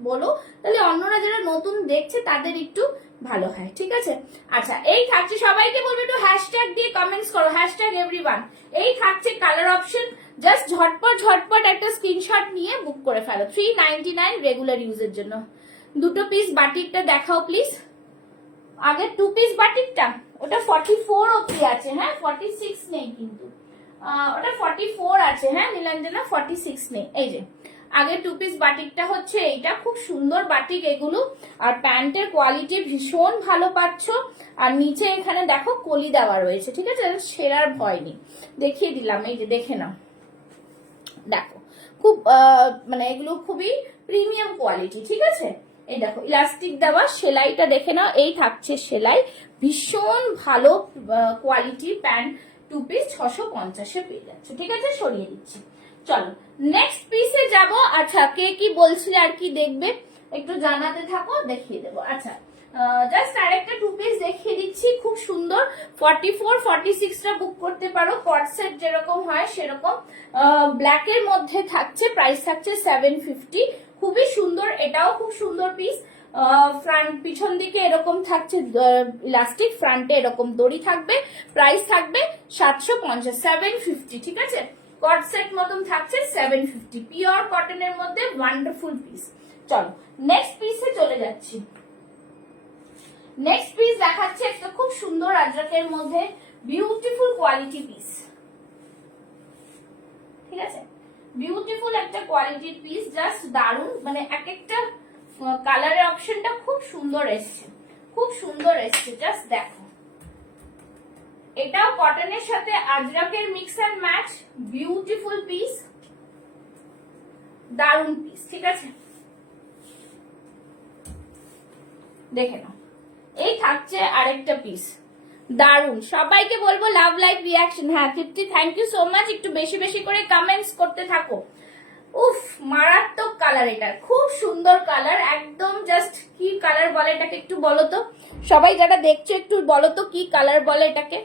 বলো তাহলে অন্যরা যারা নতুন দেখছে তাদের একটু ভালো হয়, ঠিক আছে। আচ্ছা এই থাকছে, সবাইকে বলবো একটু হ্যাশট্যাগ দিয়ে কমেন্টস করো, হ্যাশট্যাগ এভরিওয়ান। এই থাকছে কালার অপশন, জাস্ট ঝটপট একটা স্ক্রিনশট নিয়ে বুক করে ফেলো, 399 রেগুলার ইউজের জন্য। দুটো পিস বাটিকটা দেখাও প্লিজ। আগে 2 পিস বাটিকটা ওটা 44 অবধি আছে, হ্যাঁ 46 নেই কিন্তু, ওটা 44 আছে, হ্যাঁ নীলাঞ্জনা 46 নেই। এই যে আগে 2 পিস বাটিকটা হচ্ছে এইটা, খুব সুন্দর বাটিক এগুলো, আর প্যান্টের কোয়ালিটি ভীষণ ভালো পাচ্ছ, আর নিচে এখানে দেখো কলি দেওয়া রয়েছে, ঠিক আছে, সেরার ভয় নেই, দেখিয়ে দিলাম, এই যে দেখে নাও, দেখো খুব মানে এগুলো খুবই প্রিমিয়াম কোয়ালিটি, ঠিক আছে। এই দেখো ইলাস্টিক দেওয়া, সেলাইটা দেখে নাও, এই থাকছে সেলাই, ভীষণ ভালো কোয়ালিটি প্যান্ট, 2 পিস 650-এ পেয়ে যাচ্ছে, ঠিক আছে, সরিয়ে দিচ্ছি। চলো নেক্সট পিসে যাব। আচ্ছা কে কি বলছিলে আর কি দেখবে একটু জানাতে থাকো, দেখিয়ে দেবো। আচ্ছা জাস্ট আরেকটা 2 পিস দেখিয়ে দিচ্ছি, খুব সুন্দর, 44 46টা বুক করতে পারো, কট সেট যেরকম হয় সেরকম, ব্ল্যাক এর মধ্যে থাকছে, প্রাইস থাকছে 750, খুবই সুন্দর, এটাও খুব সুন্দর পিস। ফ্রন্ট পিছন দিকে এরকম থাকছে ইলাস্টিক, ফ্রন্টে এরকম দড়ি থাকবে, প্রাইস থাকবে 750, 750, ঠিক আছে, কট সেট মতন থাকছে 750, পিওর কটনের মধ্যে ওয়ান্ডারফুল পিস। চলো নেক্সট পিসে চলে যাচ্ছি। নেক্সট পিস দেখাচ্ছে একটা খুব সুন্দর আজরাকের মধ্যে বিউটিফুল কোয়ালিটি পিস, ঠিক আছে, বিউটিফুল একটা কোয়ালিটির পিস, জাস্ট দারুন, মানে এক একটা কালারের অপশনটা খুব সুন্দর এসছে, খুব সুন্দর এসছে, জাস্ট দেখো। এটাও কটনের সাথে আজরাকের mix and match, beautiful piece, দারুন পিস, ঠিক আছে, দেখে নাও। এই থাকছে আরেকটা পিস, দারুন, সবাইকে বলবো লাভ লাইক রিয়াকশন, হ্যাঁ তৃপ্তি থ্যাংক ইউ সো মাচ, একটু বেশি বেশি করে কমেন্টস করতে থাকো। উফ মারাত্মক কালার, এটা খুব সুন্দর কালার, একদম জাস্ট কি কালার বলে এটাকে একটু বলো তো, সবাই যারা দেখছো একটু বলো তো কি কালার বলে এটাকে।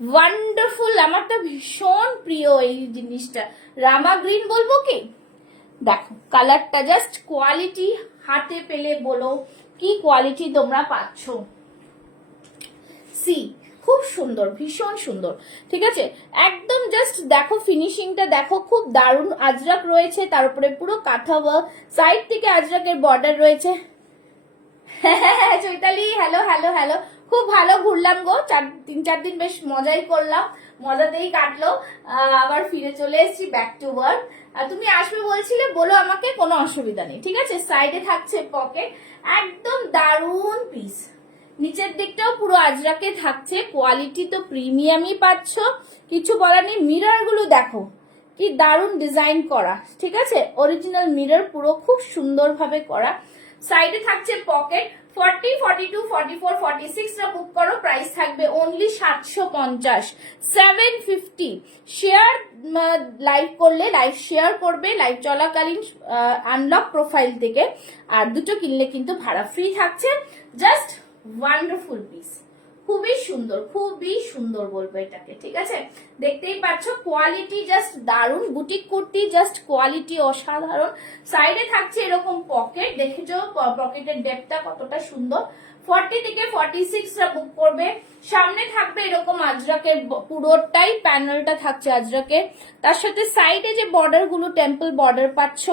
ওয়ান্ডারফুল, আমার তো ভীষণ প্রিয় এই জিনিসটা, রামা গ্রিন বলবো কি, দেখো কালারটা, জাস্ট কোয়ালিটি হাতে পেলে বলো কি কোয়ালিটি তোমরা পাচ্ছ, সি খুব সুন্দর, ভীষণ সুন্দর, ঠিক আছে, একদম জাস্ট দেখো ফিনিশিংটা দেখো, খুব দারুণ আজরাক রয়েছে, তার উপরে পুরো কাঁথা ওয়ার্ক, সাইড থেকে আজরাকের বর্ডার রয়েছে। হ্যাঁ চৈতালি হ্যালো হ্যালো হ্যালো, খুব ভালো ঘুরলাম গো, 3-4 দিন বেশ মজাই করলাম, মজাতেই কাটলো, আবার ফিরে চলে এসেছি ব্যাক টু ওয়ার্ক। তুমি আসবে বলছিলে, বলো আমাকে, কোনো অসুবিধা নেই, ঠিক আছে। সাইডে থাকছে পকেট, একদম দারুণ পিস, নিচের দিকটাও পুরো আজরাকে থাকছে, কোয়ালিটি তো প্রিমিয়ামই পাচ্ছ, কিছু বলার নেই। মিরর গুলো দেখো কি দারুণ ডিজাইন করা, ঠিক আছে, অরিজিনাল মিরর পুরো খুব সুন্দরভাবে করা, সাইডে থাকছে পকেট, 40 42 44 46 টা বুক করো, প্রাইস থাকবে অনলি 750, 750। শেয়ার লাইভ করলে, লাইভ শেয়ার করবে লাইভ চলাকালীন আনলক প্রোফাইল থেকে, আর দুটো কিনলে কিন্তু ভাড়া ফ্রি থাকছে, জাস্ট ওয়ান্ডারফুল পিস, খুবই সুন্দর, খুবই সুন্দর বলবো এটাকে, ঠিক আছে, দেখতেই পাচ্ছ কোয়ালিটি জাস্ট দারুন, বুটিক কুর্তি জাস্ট কোয়ালিটি অসাধারণ। সাইডে থাকছে এরকম পকেট, দেখেছো পকেটের ডেপটা কতটা সুন্দর, 40 থেকে 46 টা বুক করবে, সামনে থাকবে এরকম আজরাকের পুরোটাই প্যানেলটা থাকছে আজরাকের, তার সাথে সাইডে যে বর্ডার গুলো টেম্পল বর্ডার পাচ্ছ,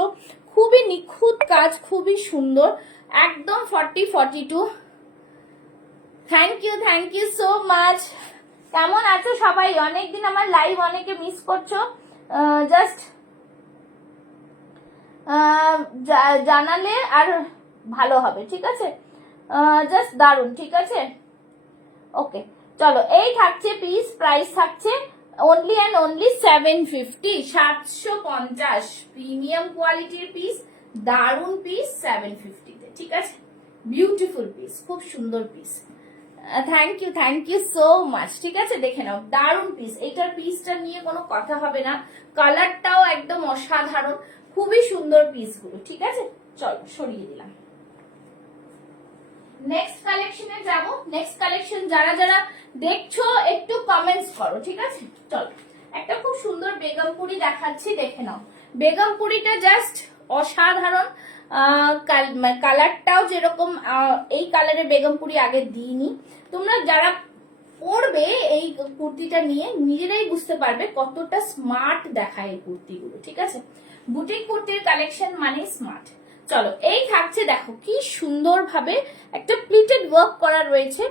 খুবই নিখুঁত কাজ, খুবই সুন্দর, একদম 40 42। Thank you so much. কেমন আছো সবাই, অনেকদিন আমার লাইভ অনেকে মিস করছো, জাস্ট জানালে আর ভালো হবে, ঠিক আছে, জাস্ট দারুন, ঠিক আছে, ওকে। চলো এই থাকছে পিস, প্রাইস থাকছে অনলি অ্যান্ড অনলি 750, 750, প্রিমিয়াম কোয়ালিটির পিস, দারুন পিস, 750 তে, ঠিক আছে, বিউটিফুল পিস, খুব সুন্দর piece, thank you so much. ঠিক আছে, দেখে নাও, দারুন পিস। এটার পিসটা নিয়ে কোনো কথা হবে না, কালারটাও একদম অসাধারণ, খুবই সুন্দর পিসগুলো। ঠিক আছে, চলো সরিয়ে দিলাম। নেক্সট কালেকশনে যাব। নেক্সট কালেকশন যারা যারা দেখছো একটু কমেন্টস করো। ঠিক আছে, চলো একটা খুব সুন্দর বেগমপুরি দেখাচ্ছি, দেখে নাও। বেগমপুরিটা জাস্ট অসাধারণ, কালারটাও যেরকম, এই কালারের বেগমপুরি আগে দিইনি। তোমরা যারা পরবে এই কুর্তিটা নিয়ে নিজেরাই বুঝতে পারবে কতটা স্মার্ট দেখায় এই কুর্তিগুলো। ঠিক আছে, বুটিক কুর্তির কালেকশন মানে স্মার্ট। চলো, এই থাকছে, দেখো কি সুন্দর ভাবে একটা প্লিটেড ওয়ার্ক করা রয়েছে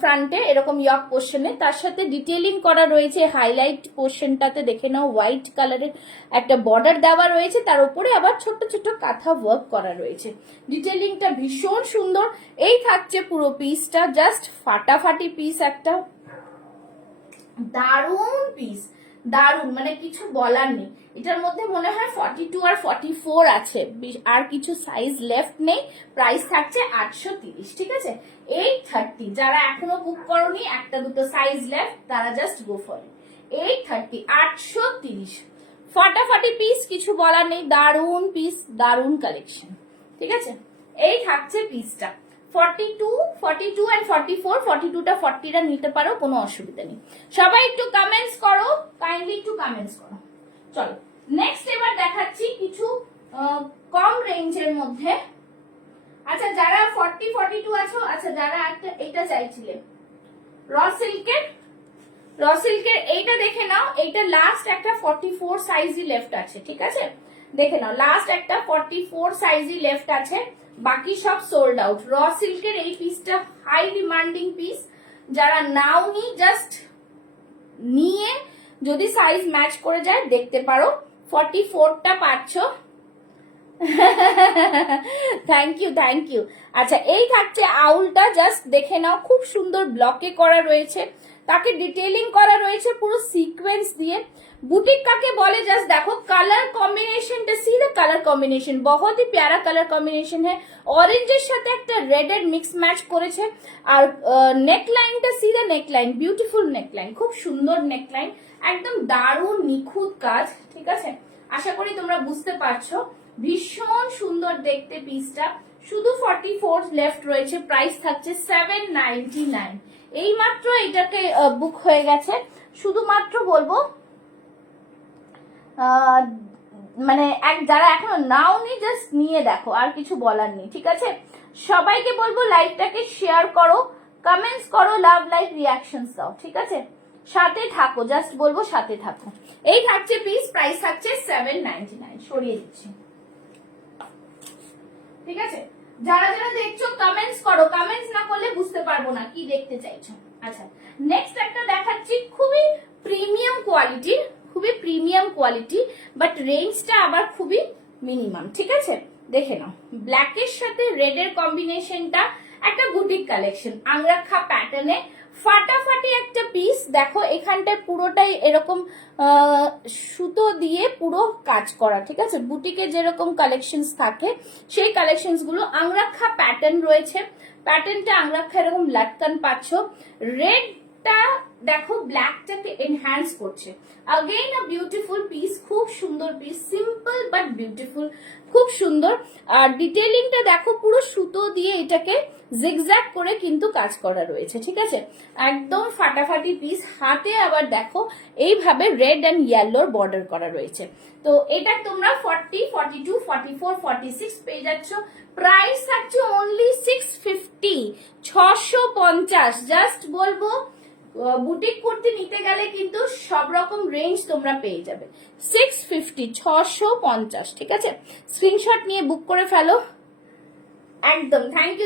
ফ্রন্টে, এরকম ইয়ক পোর্শনে, তার সাথে ডিটেইলিং করা রয়েছে হাইলাইট পোর্শনটাতে, দেখে নাও হোয়াইট কালারের একটা বর্ডার দেওয়া রয়েছে, তার উপরে আবার ছোট ছোট কাঁথা ওয়ার্ক করা রয়েছে। ডিটেইলিংটা ভীষণ সুন্দর। এই থাকছে পুরো পিসটা, জাস্ট ফাটাফাটি পিস, একটা দারুণ পিস, দারুণ, মানে কিছু বলার নেই। এটার মধ্যে মনে হয় 42 আর 44 আছে, আর কিছু সাইজ লেফট নেই। প্রাইস থাকছে 830। ঠিক আছে, 830। যারা এখনো বুক করনি, একটা দুটো সাইজ লেফট, তারা জাস্ট গো ফর ইট। 830, 830, ফাটাফাটি পিস, কিছু বলার নেই। দারুণ পিস, দারুণ কালেকশন। ঠিক আছে, এই থাকছে পিসটা। 42, 42 and 44, 42টা 40টা নিতে পারো, কোনো অসুবিধা নেই। সবাই একটু কমেন্টস করো, কাইন্ডলি একটু কমেন্টস করো। চলো নেক্সট এবার দেখাচ্ছি কিছু কম রেঞ্জের মধ্যে। আচ্ছা, যারা 40, 42 আছো, আচ্ছা যারা একটা এটা চাইছিলে র সিল্কের এইটা দেখে নাও। এইটা লাস্ট একটা 44 সাইজই লেফট আছে। ঠিক আছে, দেখে নাও, লাস্ট একটা 44 সাইজই লেফট আছে, বাকি সব সোল্ড আউট। র সিল্কের এই পিসটা হাই ডিমান্ডিং পিস, যারা নাওনি জাস্ট নিয়ে যদি সাইজ ম্যাচ করে যায় দেখতে পারো। 44টা পাচ্ছ। Thank you. আচ্ছা, এই থাকছে আউলটা, জাস্ট দেখে নাও, খুব সুন্দর ব্লকে করা রয়েছে, তাকে ডিটেইলিং করা রয়েছে পুরো সিকোয়েন্স দিয়ে। बुटीक काके बोले जस्ट देखो colour combination see the colour combination बहुत ही प्यारा कलर कॉम्बिनेशन है ऑरेंजेर साथे একটা রেড এর মিক্স ম্যাচ করেছে আর নেক লাইনটা সি দা নেক লাইন বিউটিফুল নেক লাইন খুব সুন্দর নেক লাইন একদম দারুণ নিখুঁত কাজ ঠিক আছে আশা করি তোমরা বুঝতে পারছো ভীষণ সুন্দর দেখতে পিসটা শুধু 44 লেফট রয়েছে প্রাইস থাকছে 799 এই মাত্র এটাকে বুক হয়ে গেছে শুধুমাত্র বলবো মানে এক যারা এখনো নাওনি জাস্ট নিয়ে দেখো আর কিছু বলার নেই ঠিক আছে সবাইকে বলবো লাইভটাকে শেয়ার করো কমেন্টস করো লাভ লাইক রিঅ্যাকশনস দাও ঠিক আছে সাথে থাকো জাস্ট বলবো সাথে থাকো এই থাকছে পিস প্রাইস থাকছে 799 সরিয়ে দিচ্ছি ঠিক আছে যারা যারা দেখছো কমেন্টস করো কমেন্টস না করলে বুঝতে পারবো না কি দেখতে চাইছো আচ্ছা নেক্সট একটা দেখাচ্ছি খুবই প্রিমিয়াম কোয়ালিটির খুবই প্রিমিয়াম কোয়ালিটি বাট রেঞ্জটা আবার খুবই মিনিমাম ঠিক আছে দেখে নাও ব্ল্যাকের সাথে রেড এর কম্বিনেশনটা একটা বুটিক কালেকশন আংরাখা প্যাটার্নে ফাটাফাটি একটা পিস দেখো এখানটায় পুরোটাই এরকম সুতো দিয়ে পুরো কাজ করা ঠিক আছে বুটিকে যেরকম কালেকশনস থাকে সেই কালেকশনস গুলো আংরাখা প্যাটার্ন রয়েছে প্যাটার্নটা আংরাখা এরকম লাটকান পাচ্ছ রেডটা দেখো ব্ল্যাকটাকে এনহ্যান্স করছে अगेन अ ब्यूटीफुल পিস খুব সুন্দর পিস সিম্পল বাট বিউটিফুল খুব সুন্দর আর ডিটেইলিংটা দেখো পুরো সুতো দিয়ে এটাকে জিগজ্যাগ করে কিন্তু কাজ করা রয়েছে ঠিক আছে একদম ফাটাফাটি পিস হাতে আবার দেখো এইভাবে রেড এন্ড ইয়েলোর বর্ডার করা রয়েছে তো এটা তোমরা 40 42 44 46 পেয়ে যাচ্ছ প্রাইস থাকছে অনলি 650 650 জাস্ট বলবো বুটিক কুর্তি নিতে গেলে কিন্তু সব রকম রেঞ্জ তোমরা পেয়ে যাবে 650 650 ঠিক আছে স্ক্রিনশট নিয়ে বুক করে ফেলো একদম thank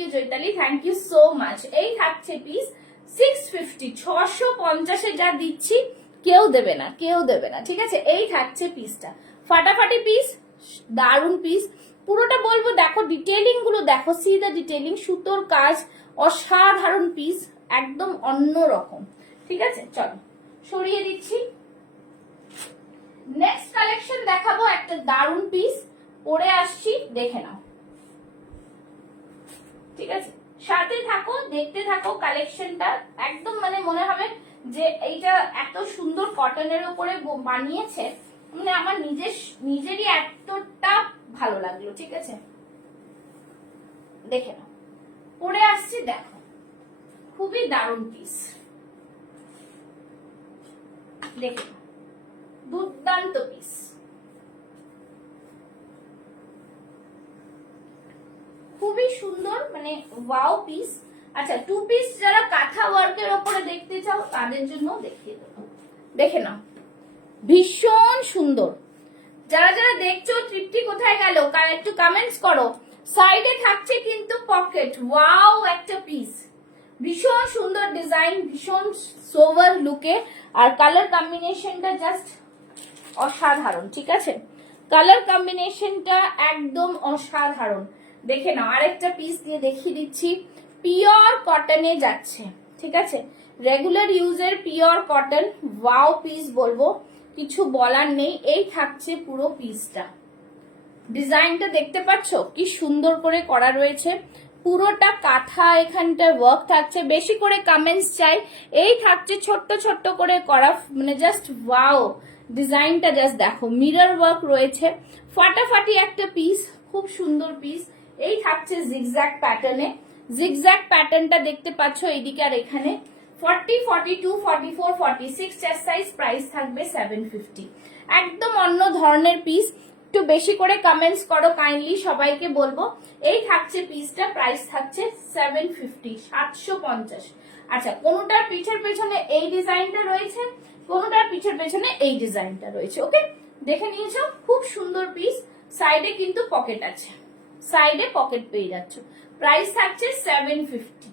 you Joytali thank you so much এই থাকছে পিস 650 650 এ যা দিচ্ছি কেউ দেবে না ঠিক আছে এই থাকছে পিসটা ফাটাফাটি পিস দারুন পিস পুরোটা বলবো দেখো ডিটেইলিং গুলো দেখো সি দা ডিটেইলিং সুতোর কাজ অসাধারণ পিস একদম অন্য রকম ঠিক আছে চলো সরিয়ে দিচ্ছি নেক্সট কালেকশন দেখাবো একটা দারুন পিস পরে আসছি দেখে নাও ঠিক আছে সাথে থাকো, দেখতে থাকো কালেকশনটা। একদম মানে মনে হবে যে এইটা এত সুন্দর কটনের উপরে বানিয়েছে, মানে আমার নিজেরই এতটা ভালো লাগলো। ঠিক আছে, দেখে নাও, পরে আসছি, দেখো খুবই দারুণ পিস, দেখে নাও, দুর্দান্ত পিস, খুবই সুন্দর, মানে ওয়াও পিস। আচ্ছা, 2 পিস যারা কাঁথা ওয়ার্কের উপরে দেখতে চাও তাদের জন্য দেখিয়ে দেবো, দেখে নাও, ভীষণ সুন্দর। যারা যারা দেখছো তৃপ্তি কোথায় গেল, একটু কমেন্টস করো। সাইডে থাকছে কিন্তু পকেট, ওয়াও একটা পিস, ভীষণ সুন্দর ডিজাইন, ভীষণ সোভার লুকে, আর কালার কম্বিনেশনটা জাস্ট অসাধারণ। ঠিক আছে, কালার কম্বিনেশনটা একদম অসাধারণ। দেখে নাও, আরেকটা পিস দিয়ে দেখিয়ে দিচ্ছি, পিওর কটনে যাচ্ছে। ঠিক আছে, রেগুলার ইউজের পিওর কটন, ওয়াও পিস বলবো, কিছু বলার নেই। এই থাকছে পুরো পিসটা, ডিজাইনটা দেখতে পাচ্ছ কি সুন্দর করে করা রয়েছে, পুরোটা কাঁথা, এখানটা ওয়ার্ক থাকছে। বেশি করে কমেন্টস চাই। এই থাকছে ছোট্ট ছোট্ট করে করা, মানে জাস্ট ওয়াও, ডিজাইনটা জাস্ট দেখো, মিরর ওয়ার্ক রয়েছে, ফাটাফাটি একটা পিস, খুব সুন্দর পিস। এই থাকছে জিগজ্যাগ প্যাটার্নে, জিগজ্যাগ প্যাটার্নটা দেখতে পাচ্ছ এইদিকে আর এখানে। 40, 42, 44, 46 চেস্ট সাইজ, প্রাইস থাকবে 750। একদম অন্য ধরনের পিস, একটু বেশি করে কমেন্টস করো কাইন্ডলি, সবাইকে বলবো। এই থাকছে পিসটা, প্রাইস থাকছে 750, 750। আচ্ছা, কোনটার পিছের পেছনে এই ডিজাইনটা রয়েছে, কোনটার পিছের পেছনে এই ডিজাইনটা রয়েছে। ওকে, দেখে নিয়েছো, খুব সুন্দর পিস। সাইডে কিন্তু পকেট আছে, সাইডে পকেট পেয়ে যাচ্ছ, প্রাইস থাকছে 750।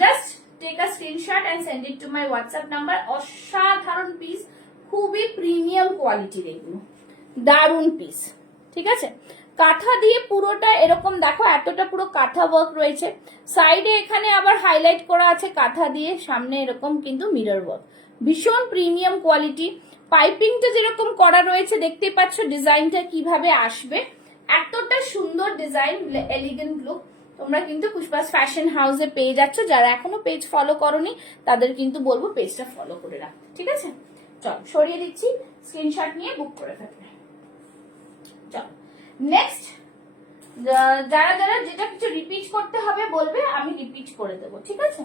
Just take a screenshot and send it to my WhatsApp number. অসাধারণ পিস, খুবই প্রিমিয়াম কোয়ালিটির এগুলো, দারুন পিস। ঠিক আছে, কাঁথা দিয়ে পুরোটা এরকম দেখো, এতটা পুরো কাঁথা ওয়ার্ক রয়েছে, সাইডে এখানে আবার হাইলাইট করা আছে কাঁথা দিয়ে, সামনে এরকম কিন্তু মিরর ওয়ার্ক, ভীষণ প্রিমিয়াম কোয়ালিটি। পাইপিংটা যেরকম করা রয়েছে দেখতে পাচ্ছ, ডিজাইনটা কিভাবে আসবে, এতটা সুন্দর ডিজাইন, এলিগেন্ট লুক। তোমরা কিন্তু পুষ্পাস ফ্যাশন হাউসে পেয়ে যাচ্ছ। যারা এখনো পেজ ফলো করোনি তাদের কিন্তু বলবো পেজটা ফলো করে রাখতে। ঠিক আছে, চল সরিয়ে দিচ্ছি, স্ক্রিনশট নিয়ে বুক করে থাকবে। চল নেক্সট, যারা যারা যেটা কিছু রিপিট করতে হবে বলবে, আমি রিপিট করে দেবো। ঠিক আছে,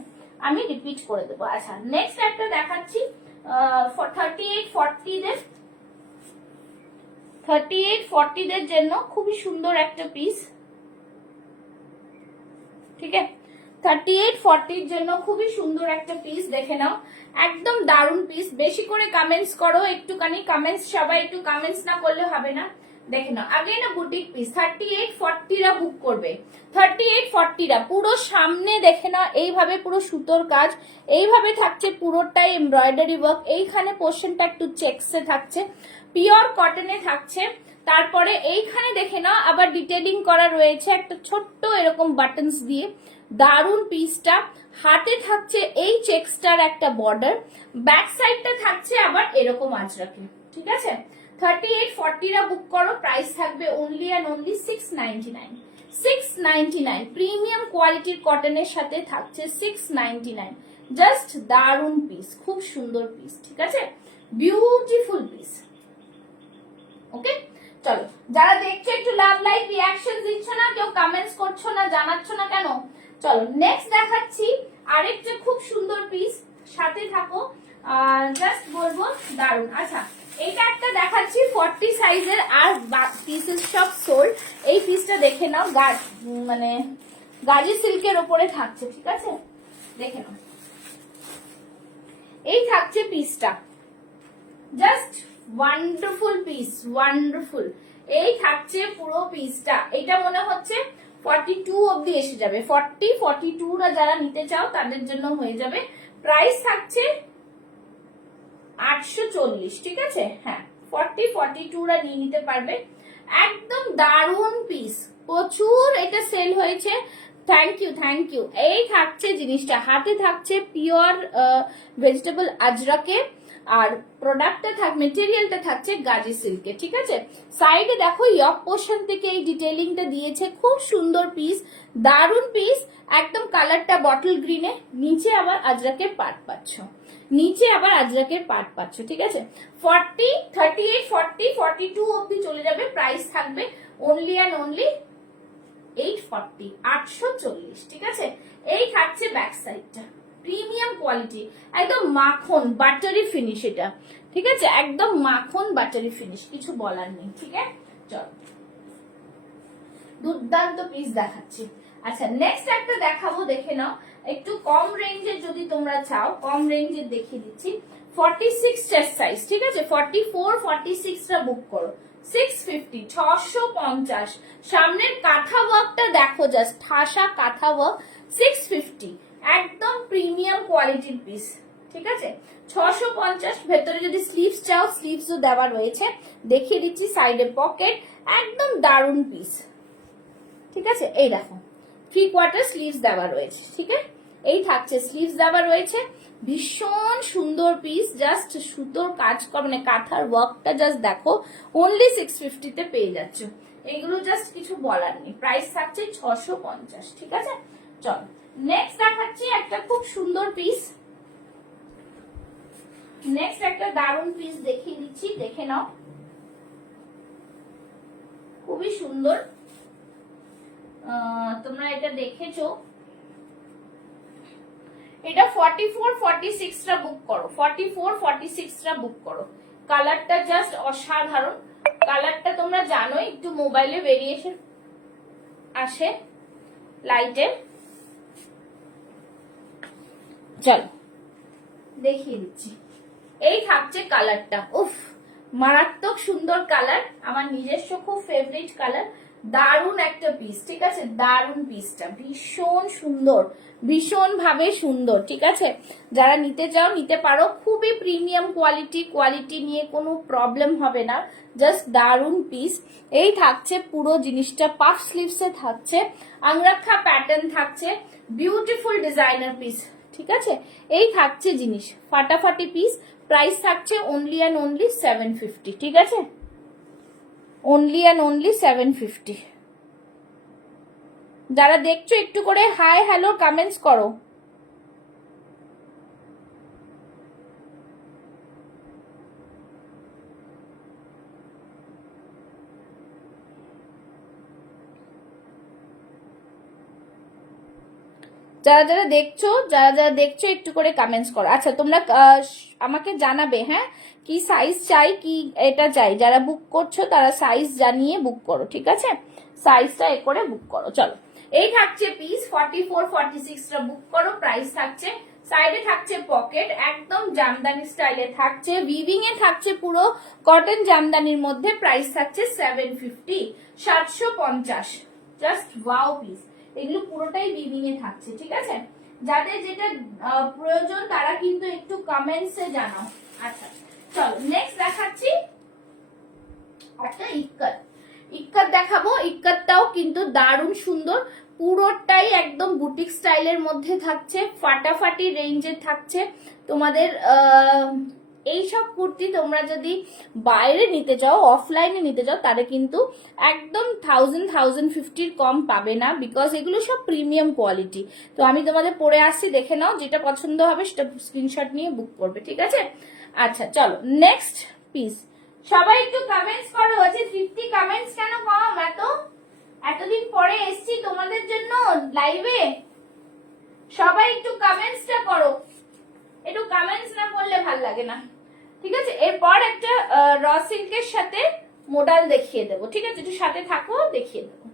আমি রিপিট করে দেবো। আচ্ছা, নেক্সট একটা দেখাচ্ছি 38, 40 দের, 38, 40 দের জন্য খুবই সুন্দর একটা পিস। ঠিক আছে, 38, 40 এর জন্য খুবই সুন্দর একটা পিস, দেখে নাও, একদম দারুন পিস। বেশি করে কমেন্টস করো, একটুখানি কমেন্টস, সবাই একটু কমেন্টস না করলে হবে না। দেখে নাও, আগে না বুটিক পিস, 38, 40 রা বুক করবে, 38, 40 রা পুরো সামনে দেখে নাও, এইভাবে পুরো সুতোর কাজ, এইভাবে থাকছে পুরোটাই এমব্রয়ডারি ওয়ার্ক, এইখানে পোর্শনটা একটু চেকসে থাকছে, পিওর কটনে থাকছে। তারপরে এইখানে দেখে নাও আবার ডিটেলিং করা রয়েছে একটা ছোট্ট এরকম বাটনস দিয়ে, দারুন পিসটা। হাতে থাকছে এই চেকসটার একটা বর্ডার, ব্যাক সাইডটা থাকছে আবার এরকম আজরাকে। ঠিক আছে, 38, 40 রা বুক করো, প্রাইস থাকবে অনলি অ্যান্ড অনলি 699, 699। প্রিমিয়াম কোয়ালিটির কটনের সাথে থাকছে 699, জাস্ট দারুন পিস, খুব সুন্দর পিস। ঠিক আছে, বিউটিফুল পিস। ওকে, চলো, যারা দেখছো একটু লাভ লাইক রিয়াকশন দিচ্ছ না, কেউ কমেন্টস করছো না, জানাচ্ছ না কেন? চলো নেক্সট দেখাচ্ছি আরেকটা খুব সুন্দর পিস, সাথে থাকো, জাস্ট বলবো দারুন। আচ্ছা, এটা একটা দেখাচ্ছি 40 সাইজের, আর পিসেস সব সোল্ড। এই পিসটা দেখে নাও, মানে গাজি সিল্কের ওপরে থাকছে। ঠিক আছে, দেখে নাও, এই থাকছে পিসটা, জাস্ট ওয়ান্ডারফুল পিস, ওয়ান্ডারফুল। এই থাকছে পুরো পিসটা, এটা মনে হচ্ছে 42 অবধি এসে যাবে, 40, 42 রা যারা নিতে চাও তাদের জন্য হয়ে যাবে। প্রাইস থাকছে 840। ঠিক আছে, হ্যাঁ, 40, 42 রা নিয়ে নিতে পারবে। একদম দারুন পিস, প্রচুর এটা সেল হয়েছে। Thank you, thank you. এই থাকছে জিনিসটা, হাতে থাকছে পিওর ভেজিটেবল আজরাকে, আর প্রোডাক্টটা মেটেরিয়ালটা থাকছে গাজি সিল্কে, ঠিক আছে। সাইডে দেখো ইয়ক পোর্শন থেকে এই ডিটেইলিংটা দিয়েছে, খুব সুন্দর পিস, দারুন পিস, একদম কালারটা বটল গ্রিনে, নিচে আবার আজরাকের পাট পাচ্ছ, নিচে আবার আজরাকের পাট পাচ্ছ, ঠিক আছে। 40, 38, 40, 42 অব্দি চলে যাবে, প্রাইস থাকবে অনলি অ্যান্ড অনলি 840, 840, ঠিক আছে। এই থাকছে ব্যাক সাইডটা, প্রিমিয়াম কোয়ালিটি, একদম মাখন বাটারি ফিনিশ এটা, ঠিক আছে, একদম মাখন বাটারি ফিনিশ, কিছু বলার নেই, ঠিক আছে। চল দুর্দান্ত পিস দেখাচ্ছি। আচ্ছা নেক্সট একটা দেখাবো, দেখে নাও, একটু কম রেঞ্জের যদি তোমরা চাও, কম রেঞ্জের দেখিয়ে দিচ্ছি। 46 চেস্ট সাইজ, ঠিক আছে, 44, 46 টা বুক করো, 650, 650। সামনের কাঁথা ওয়ার্কটা দেখো, জাস্ট ঠাসা কাঁথা ওয়ার্ক, 650, একদম প্রিমিয়াম কোয়ালিটির পিস, ঠিক আছে, 650। ভেতরে যদি স্লিভস চাও, স্লিভসও দেওয়া রয়েছে, দেখিয়ে দিচ্ছি, সাইডে পকেট, একদম দারুন পিস, ঠিক আছে। এই দেখো 3/4 স্লিভস দেওয়া রয়েছে, ঠিক আছে, এই থাকছে স্লিভস দেওয়া রয়েছে, ভীষণ সুন্দর পিস, জাস্ট সুতোর কাজ মানে কাঁথার ওয়ার্কটা জাস্ট দেখো, অনলি 650 তে পেয়ে যাচ্ছ, এগুলো জাস্ট কিছু বলার নেই, প্রাইস থাকছে 650, ঠিক আছে। চল নেক্সট দেখাচ্ছি একটা খুব সুন্দর পিস, নেক্সট একটা দারুন পিস দেখিয়ে দিচ্ছি, দেখে নাও, খুবই সুন্দর, তোমরা এটা দেখেছো, এটা 44, 46 টা বুক করো, 44, 46 টা বুক করো, কালারটা জাস্ট অসাধারণ, কালারটা তোমরা জানো, একটু মোবাইলে ভেরিয়েশন আসে লাইটের, চলো দেখিয়ে দিচ্ছি, এই থাকছে কালারটা, উফ মারাত্মক সুন্দর কালার, আমার নিজস্ব খুব ফেভারিট কালার, দারুন একটা পিস, ঠিক আছে, দারুন পিসটা ভীষণ সুন্দর, ভীষণ ভাবে সুন্দর, ঠিক আছে। যারা নিতে চাও নিতে পারো, খুবই প্রিমিয়াম কোয়ালিটি, কোয়ালিটি নিয়ে কোনো প্রবলেম হবে না, জাস্ট দারুন পিস। এই থাকছে পুরো জিনিসটা, পাফ স্লিভসে থাকছে, আংরাক্ষা প্যাটার্ন থাকছে, বিউটিফুল ডিজাইনার পিস, ঠিক আছে। এই থাকছে জিনিস, ফাটাফাটি পিস, প্রাইস থাকছে অনলি অ্যান্ড অনলি 750, ঠিক আছে, অনলি অ্যান্ড অনলি 750। যারা দেখছো একটু করে হাই হ্যালো কমেন্টস করো। যারা যারা দেখছো একটু করে কমেন্টস করো। আচ্ছা তোমরা আমাকে জানাবে, হ্যাঁ, কি সাইজ চাই, কি এটা চাই, যারা বুক করছো তারা সাইজ জানিয়ে বুক করো, ঠিক আছে, সাইজটা এ করে বুক করো। চলো এই থাকছে পিস, 44, 46 টা বুক করো, প্রাইস থাকছে, সাইডে থাকছে পকেট, একদম জামদানি স্টাইলে থাকছে, উইভিং এ থাকছে পুরো কটন জামদানির মধ্যে, প্রাইস থাকছে 750, 750, জাস্ট ওয়াও পিস, এগুলো পুরোটাই উইভিং এ থাকছে, ঠিক আছে। যাদের যেটা প্রয়োজন তারা কিন্তু একটু কমেন্টসে জানাও। আচ্ছা চলো নেক্সট দেখাচ্ছি একটা ইক্কত, ইক্কত দেখাবো, ইক্কতটাও কিন্তু দারুণ সুন্দর, পুরোটাই একদম বুটিক স্টাইলের মধ্যে থাকছে, ফাটাফাটি রেঞ্জের থাকছে তোমাদের। এইসব কুর্তি তোমরা যদি বাইরে নিতে যাও, অফলাইনে নিতে যাও, তাহলে কিন্তু একদম 1000-1050 কম পাবে না, বিকজ এগুলো সব প্রিমিয়াম কোয়ালিটি। তো আমি তোমাদের পরে আসছি, দেখে নাও, যেটা পছন্দ হবে সেটা স্ক্রিনশট নিয়ে বুক করবে, ঠিক আছে। আচ্ছা চলো নেক্সট পিস, সবাই একটু কমেন্টস করো, আছে 50 কমেন্টস কেন কম, এতদিন পরে এসছি তোমাদের জন্য লাইভে, সবাই একটু কমেন্টসটা করো, একটু কমেন্টস না করলে ভাল লাগে না, ঠিক আছে। এরপর একটা র সিল্কের সাথে মডেল দেখিয়ে দেবো, ঠিক আছে, একটু সাথে থাকো, দেখিয়ে দেবো।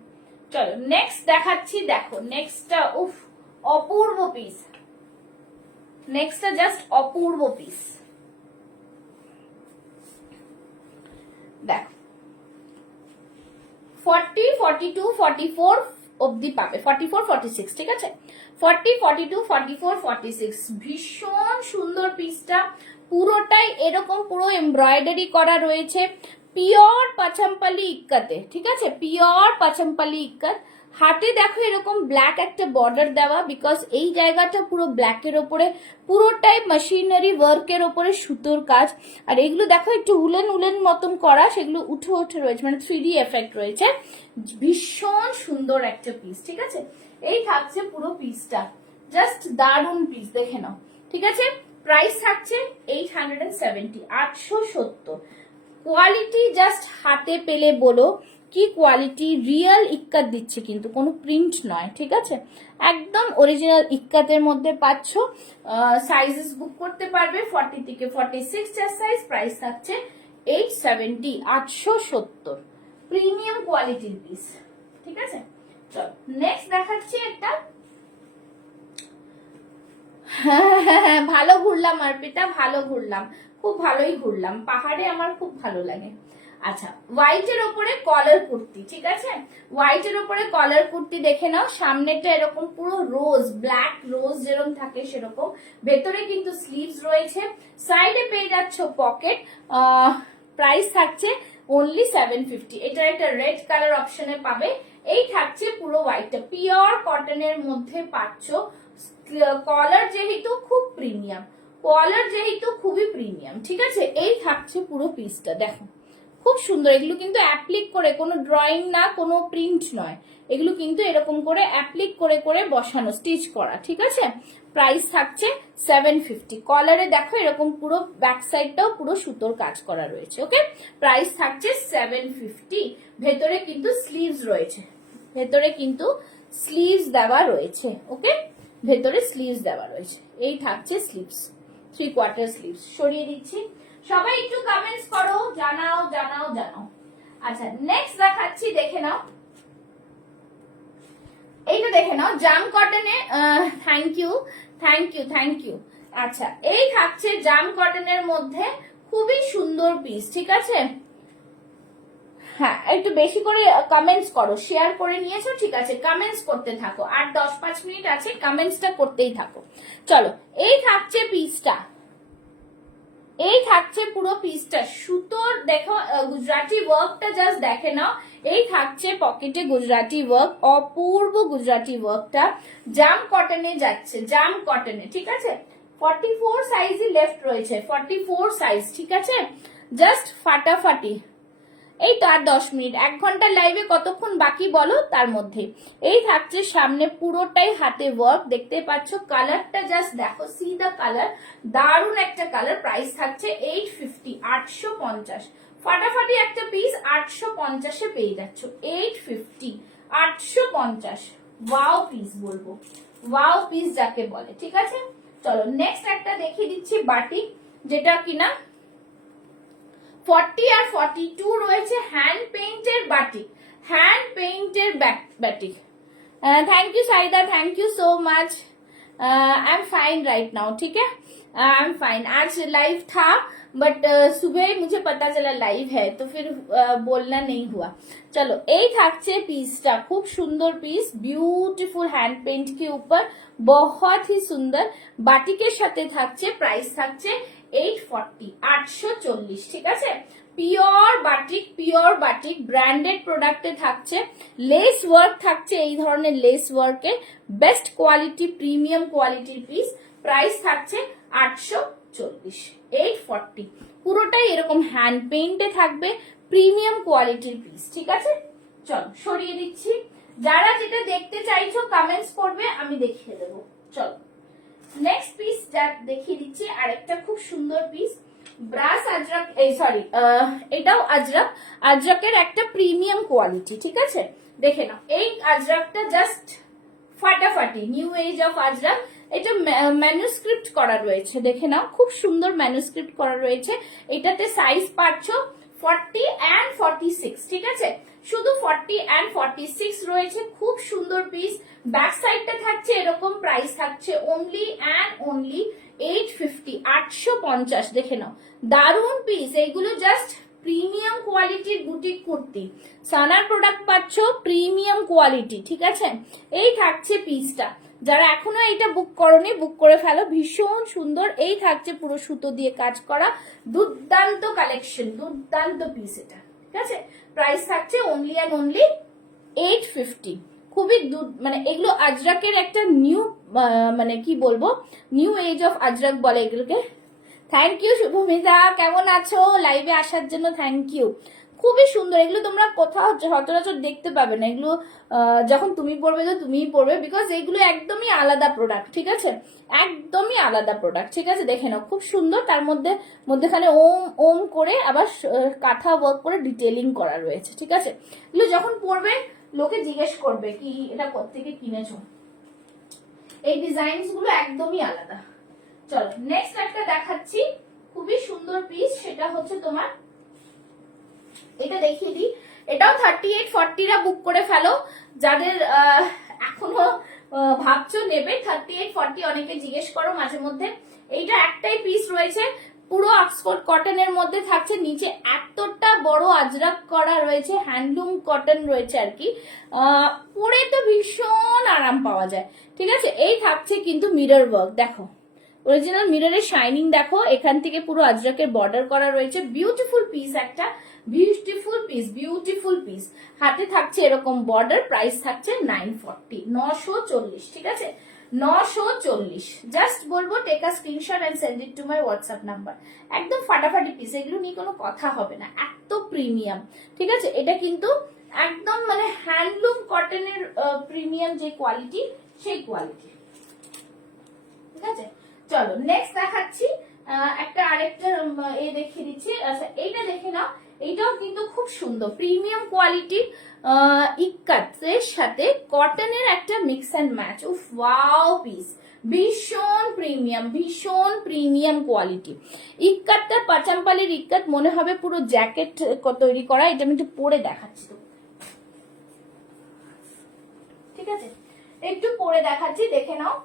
চলো নেক্সট দেখাচ্ছি, দেখো নেক্সটটা, উফ অপূর্ব পিস, নেক্সটটা জাস্ট অপূর্ব পিস, দেখো 40, 42, 44 অবধি পাবে, 44, 46, ঠিক আছে, 40, 42, 44, 46, ভীষণ সুন্দর পিসটা, পুরোটাই এরকম পুরো এমব্রয়ডারি করা রয়েছে, পিওর পাচমপালি ইক্কতে, ঠিক আছে, পিওর পাচমপালি ইক্কত, হাতে দেখো এরকম ব্ল্যাক একটা বর্ডার দেওয়া, বিকজ এই জায়গাটা পুরো ব্ল্যাকের ওপরে পুরোটাই মেশিনারি ওয়ার্কের ওপরে সুতোর কাজ। আর এগুলো দেখো একটু উলেন উলেন মতন করা, সেগুলো উঠে উঠে রয়েছে, মানে 3D এফেক্ট রয়েছে। ভীষণ সুন্দর একটা পিস, ঠিক আছে। এই থাকছে পুরো পিসটা, জাস্ট দারুন পিস, দেখে নাও, ঠিক আছে। প্রাইস থাকছে 870, 870। কোয়ালিটি জাস্ট হাতে পেলে বলো কি কোয়ালিটি, রিয়েল ইক্কাত দিচ্ছে কিন্তু, কোনো প্রিন্ট নয়, ঠিক আছে। একদম অরিজিনাল ইক্কাতের মধ্যে পাচ্ছ। সাইজেস বুক করতে পারবে 40 থেকে 46 চেস্ট সাইজ। প্রাইস থাকছে 870, 870। প্রিমিয়াম কোয়ালিটির পিস, ঠিক আছে। চল নেক্সট দেখাচ্ছি একটা। হ্যাঁ, ভালো ঘুরলাম অর্পিতা, ভালো ঘুরলাম, খুব ভালোই ঘুরলাম, পাহাড়ে আমার খুব ভালো লাগে। আচ্ছা, হোয়াইটের ওপরে কলার কুর্তি, ঠিক আছে। হোয়াইটের ওপরে কলার কুর্তি দেখে নাও। সামনেটা এরকম পুরো রোজ, ব্ল্যাক রোজ যেরকম থাকে সেরকম, ভেতরে কিন্তু স্লিভস রয়েছে, সাইডে পেয়ে যাচ্ছ পকেট। প্রাইস থাকছে অনলি 750। এটা একটা রেড কালার অপশনে পাবে। এই থাকছে পুরো হোয়াইটটা, পিওর কটনের মধ্যে পাচ্ছ। কলার যেহেতু খুব প্রিমিয়াম, কলার যেহেতু খুবই প্রিমিয়াম, ঠিক আছে। এই থাকছে পুরো পিসটা, দেখো খুব সুন্দর। এগুলো কিন্তু অ্যাপ্লিক করে, কোনো ড্রয়িং না, কোনো প্রিন্ট নয়, এগুলো কিন্তু এরকম করে অ্যাপ্লিক করে করে বসানো, স্টিচ করা, ঠিক আছে। প্রাইস থাকছে 750। কলারে দেখো এরকম পুরো ব্যাক সাইডটাও পুরো সুতোর কাজ করা রয়েছে, ওকে। প্রাইস থাকছে 750। ভেতরে কিন্তু স্লিভস রয়েছে, ভেতরে কিন্তু স্লিভস দেওয়া রয়েছে, ওকে। ভেতরে স্লিভস দেওয়া রয়েছে। এই থাকছে স্লিভস, 3/4 স্লিভস। সরিয়ে দিচ্ছি, সবাই একটু কমেন্টস করো, জানাও জানাও জানাও। আচ্ছা নেক্সট দেখাচ্ছি, দেখে নাও এইটা, দেখে নাও জাম কটনে। Thank you thank you thank you. আচ্ছা এই থাকছে জাম কটনের মধ্যে, খুবই সুন্দর পিস, ঠিক আছে। হ্যাঁ, একটু বেশি করে কমেন্টস করো, শেয়ার করে নিয়েছো, ঠিক আছে। কমেন্টস করতে থাকো, আর 10-5 মিনিট আছে, কমেন্টসটা করতেই থাকো। চলো, এই থাকছে পিসটা, এই থাকছে পুরো পিসটা সুতোর, দেখো গুজরাটি ওয়ার্কটা জাস্ট দেখে নাও। এই থাকছে পকেটে গুজরাটি ওয়ার্ক, অপূর্ব গুজরাটি ওয়ার্কটা। জাম কটনে যাচ্ছে, জাম কটনে, ঠিক আছে। 44 সাইজই লেফট রয়েছে, 44 সাইজ, ঠিক আছে। জাস্ট ফাটাফাটি। এই তো আর 10 মিনিট, 1 ঘন্টার লাইভে কতক্ষণ বাকি বলো তার মধ্যে। এই থাকছে সামনে পুরোটাই হাতে ওয়ার্ক, দেখতে পাচ্ছ। কালারটা জাস্ট দেখো, সি দা কালার, দারুণ একটা কালার। প্রাইস থাকছে 850, 850। ফাটাফাটি একটা পিস 850 এ পেয়ে যাচ্ছ, 850, 850। ওয়াও পিস বলবো, ওয়াও পিস যাকে বলে, ঠিক আছে। চলো নেক্সট একটা দেখিয়ে দিচ্ছি, বাটিক, যেটা কিনা 40 আর 42 রয়েছে, হ্যান্ড পেইন্টের বাটিক, হ্যান্ড পেইন্টের batik. Thank you Saida, thank you so much. I am fine right now, ठीक है, आई एम फाइन। आज लाइव था बट सुबह मुझे पता चला लाइव है, तो फिर बोलना नहीं हुआ। चलो এই থাকছে পিসটা, খুব সুন্দর পিস, বিউটিফুল হ্যান্ড পেইন্ট के ऊपर, बहुत ही সুন্দর। বাটিকের সাথে থাকছে, প্রাইস থাকছে 840, 840, ঠিক আছে। Pure batik, pure batik, branded প্রোডাক্টে থাকছে। লেস ওয়ার্ক থাকছে, এই ধরনের লেস ওয়ার্কে, বেস্ট কোয়ালিটি, প্রিমিয়াম কোয়ালিটির পিস। প্রাইস থাকছে 840, 840। পুরোটাই এরকম হ্যান্ড পেইন্টে থাকবে, প্রিমিয়াম কোয়ালিটির পিস, ঠিক আছে। চলো সরিয়ে দিচ্ছি, যারা যেটা দেখতে চাইছো কমেন্টস করবে, আমি দেখিয়ে দেবো। চলো নেক্সট পিস যা দেখিয়ে দিচ্ছি, আরেকটা খুব সুন্দর পিস, ব্রাস আজরাক, এই সরি এটাও আজরাক, আজরাকের একটা প্রিমিয়াম কোয়ালিটি, ঠিক আছে। দেখে নাও এই আজরাকটা জাস্ট ফাটাফাটি, নিউ এজ অফ আজরাক। এটা ম্যানুস্ক্রিপ্ট করা রয়েছে, দেখে নাও, খুব সুন্দর ম্যানুস্ক্রিপ্ট করা রয়েছে। এটাতে সাইজ পাচ্ছ 40 and 46, ঠিক আছে। শুধু 40 and 46 রয়েছে, খুব সুন্দর পিস। ব্যাক সাইডটা থাকছে এরকম, প্রাইস থাকছে অনলি অ্যান্ড অনলি 850, 850। দেখে নাও দারুন পিস, এইগুলো জাস্ট প্রিমিয়াম কোয়ালিটির বুটিক কুর্তি। সানার প্রোডাক্ট পাচ্ছ প্রিমিয়াম কোয়ালিটি, ঠিক আছে। এই থাকছে পিসটা, যারা এখনো এটা বুক করনি বুক করে ফেলো, ভীষণ সুন্দর। এই থাকছে পুরো সুতো দিয়ে কাজ করা, দুর্দান্ত কালেকশন, দুর্দান্ত পিস এটা, ঠিক আছে। প্রাইস থাকছে অনলি অ্যান্ড অনলি 850। খুবই মানে এগুলো আজরাকের একটা নিউ মানে কি বলবো নিউ এজ অফ আজরাক বলে এগুলোকে। থ্যাংক ইউ শুভমিতা, কেমন আছো? লাইভে আসার জন্য থ্যাংক ইউ। খুবই সুন্দর এগুলো, তোমরা কোথাও সচরাচর দেখতে পাবে না এগুলো। যখন তুমি পড়বে তো তুমিই পড়বে, বিকজ এগুলো একদমই আলাদা প্রোডাক্ট, ঠিক আছে, একদমই আলাদা প্রোডাক্ট, ঠিক আছে। দেখে নাও খুব সুন্দর, তার মধ্যে মধ্যেখানে ওম ওম করে আবার কাঁথা ওয়ার্ক করে ডিটেলিং করা রয়েছে, ঠিক আছে। এগুলো যখন পড়বে লোকে জিজ্ঞেস করবে কি এটা কোত্থেকে কিনেছো। এই ডিজাইনস গুলো একদমই আলাদা। চলো নেক্সট একটা দেখাচ্ছি, খুবই সুন্দর পিস, সেটা হচ্ছে তোমার এটা দেখিয়ে দিই। এটাও 38-40 বুক করে ফেলো যাদের এখনো ভাবছো নেবে। 38-40 অনেকে জিজ্ঞেস করো মাঝে মধ্যে। এইটা একটাই পিস রয়েছে, পুরো অক্সফোর্ড কটনের মধ্যে থাকছে, নিচে এতটা বড় আজরাক করা রয়েছে, হ্যান্ডলুম কটন রয়েছে আর কি। পরে তো ভীষণ আরাম পাওয়া যায়, ঠিক আছে। এই থাকছে কিন্তু মিরর ওয়ার্ক, দেখো অরিজিনাল মিররের শাইনিং দেখো, এখান থেকে পুরো আজরাকের বর্ডার করা রয়েছে। বিউটিফুল পিস একটা, বিউটিফুল পিস, বিউটিফুল পিস। হাতে থাকছে এরকম বর্ডার, প্রাইস থাকছে 940, 940, ঠিক আছে, 940। জাস্ট বলবো take a screenshot and send it to my WhatsApp number. একদম ফাটাফাটি পিস, এগুলো নিয়ে কোনো কথা হবে না, এত প্রিমিয়াম, ঠিক আছে। এটা কিন্তু একদম মানে হ্যান্ডলুম কটনের প্রিমিয়াম যে কোয়ালিটি, সেই কোয়ালিটি, ঠিক আছে। চলো নেক্সট দেখাচ্ছি একটা আরেকটা দেখিয়ে দিচ্ছি। আচ্ছা এইটা দেখে নাও, এইটাও কিন্তু খুব সুন্দর প্রিমিয়াম কোয়ালিটির ইক্কাতের সাথে কটনের একটা মিক্স অ্যান্ড ম্যাচ। উফ ওয়াও পিস, ভীষণ প্রিমিয়াম, ভীষণ প্রিমিয়াম কোয়ালিটি। ইক্কাতটা পাচাম্পালির ইক্কাত, মনে হবে পুরো জ্যাকেট তৈরি করা। এটা আমি একটু পরে দেখাচ্ছি তো, ঠিক আছে, একটু পরে দেখাচ্ছি, দেখে নাও।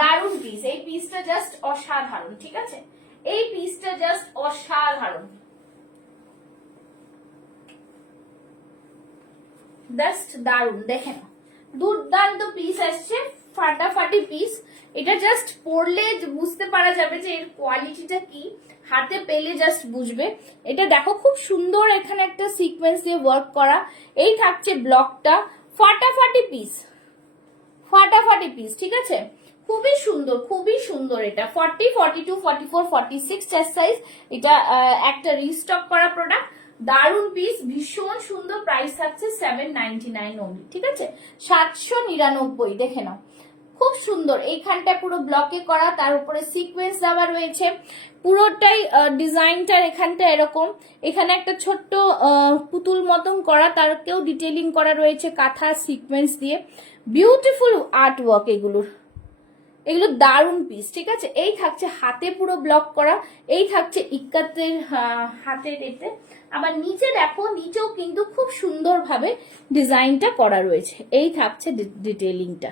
দারুণ পিস, এই পিসটা জাস্ট অসাধারণ, ঠিক আছে, এই পিসটা জাস্ট অসাধারণ, জাস্ট দারুণ। দেখে নাও দুর্দান্ত পিস আসছে, ফাটাফাটি পিস। এটা জাস্ট পরলে বুঝতে পারা যাবে যে এর কোয়ালিটিটা কি, হাতে পেলে জাস্ট বুঝবে। এটা দেখো খুব সুন্দর, এখানে একটা সিকোয়েন্স দিয়ে ওয়ার্ক করা। এই থাকছে ব্লকটা, ফাটাফাটি পিস, ফাটাফাটি পিস, ঠিক আছে, খুবই সুন্দর, খুবই সুন্দর। এটা 40, 42, 44, 46 চেস্ট সাইজ। এটা একটা রিস্টক করা প্রোডাক্ট, দারুন পিস, ভীষণ সুন্দর। প্রাইস থাকছে 799 অনলি, ঠিক আছে, 799। দেখে নাও খুব সুন্দর, এইখানটা পুরো ব্লকে করা, তার উপরে সিকোয়েন্স দেওয়া রয়েছে পুরোটাই। ডিজাইনটার এখানটা এরকম, এখানে একটা ছোট্ট পুতুল মতন করা, তারকেও ডিটেলিং করা রয়েছে কাঁথা সিকোয়েন্স দিয়ে। বিউটিফুল আর্ট ওয়ার্ক এগুলোর, এগুলো দারুন পিস, ঠিক আছে। এই থাকছে হাতে পুরো ব্লক করা, এই থাকছে ইক্কাতের হাতের এতে। আবার নিচে দেখো, নিচেও কিন্তু খুব সুন্দরভাবে ডিজাইনটা করা রয়েছে। এই থাকছে ডিটেলিংটা,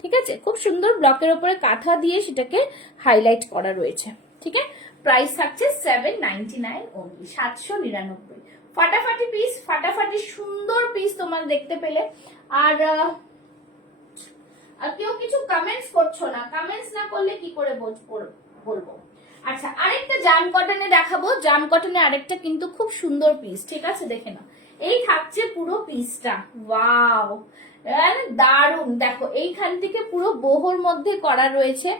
ঠিক আছে, খুব সুন্দর ব্লকের উপরে কাঁথা দিয়ে সেটাকে হাইলাইট করা রয়েছে, ঠিক আছে। প্রাইস থাকছে 799 অনলি, 799। ফাটাফাটি পিস, ফাটাফাটি সুন্দর পিস তোমার দেখতে পেলে। আর কেউ কিছু কমেন্টস করছো না, কমেন্টস না করলে কি করে বলবো। আচ্ছা আরেকটা জাম কটনে দেখাবো, জাম কটনে আরেকটা কিন্তু খুব সুন্দর পিস, ঠিক আছে, দেখে নাও। এই থাকছে পুরো পিসটা, ওয়াও দারুন। দেখো এইখান থেকে পুরো বোহর মধ্যে করা রয়েছে,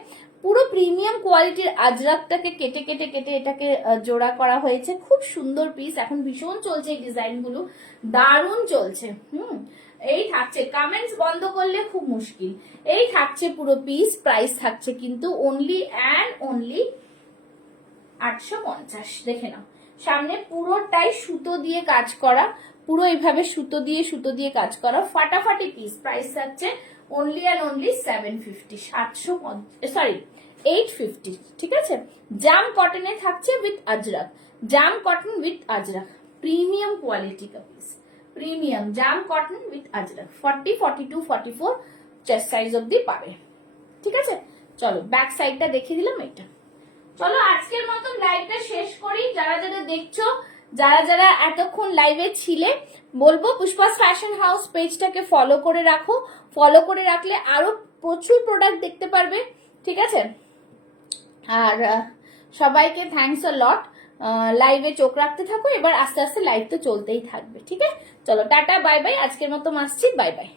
পুরো প্রিমিয়াম কোয়ালিটির আজরাকটাকে কেটে কেটে কেটে এটাকে জোড়া করা হয়েছে। খুব সুন্দর পিস, এখন ভীষণ চলছে এই ডিজাইন গুলো, দারুন চলছে। এই থাকছে, কমেন্টস বন্ধ করলে খুব মুশকিল। এই থাকছে পুরো পিস, প্রাইস থাকছে কিন্তু অনলি অ্যান্ড অনলি 850। দেখে নাও সামনে পুরোটাই সুতো দিয়ে কাজ করা, পুরো এইভাবে সুতো দিয়ে কাজ করা, ফাটাফাটি পিস। প্রাইস থাকছে অনলি অ্যান্ড অনলি 750, 850, ঠিক আছে। জাম কটনে থাকছে উইথ আজরাক, জাম cotton with Ajrakh, premium quality কা পিস, প্রিমিয়াম জাম cotton with Ajrakh. 40, 42, 44 chest size অব্দি পাবে, ঠিক আছে। চলো ব্যাক সাইডটা দেখিয়ে দিলাম এটা। চলো আজকের মতন লাইভটা শেষ করি। যারা যারা দেখছো, যারা যারা এতক্ষণ লাইভে ছিলে, বলবো পুষ্পাস ফ্যাশন হাউস পেজটাকে ফলো করে রাখো। ফলো করে রাখলে আরো প্রচুর প্রোডাক্ট দেখতে পারবে, ঠিক আছে। আর সবাইকে থ্যাঙ্কস আ লট। লাইভে চোখ রাখতে থাকো, এবার আস্তে আস্তে লাইভ তো চলতেই থাকবে, ঠিক আছে? চলো টাটা বাই বাই, আজকের মতো আসছি, বাই বাই।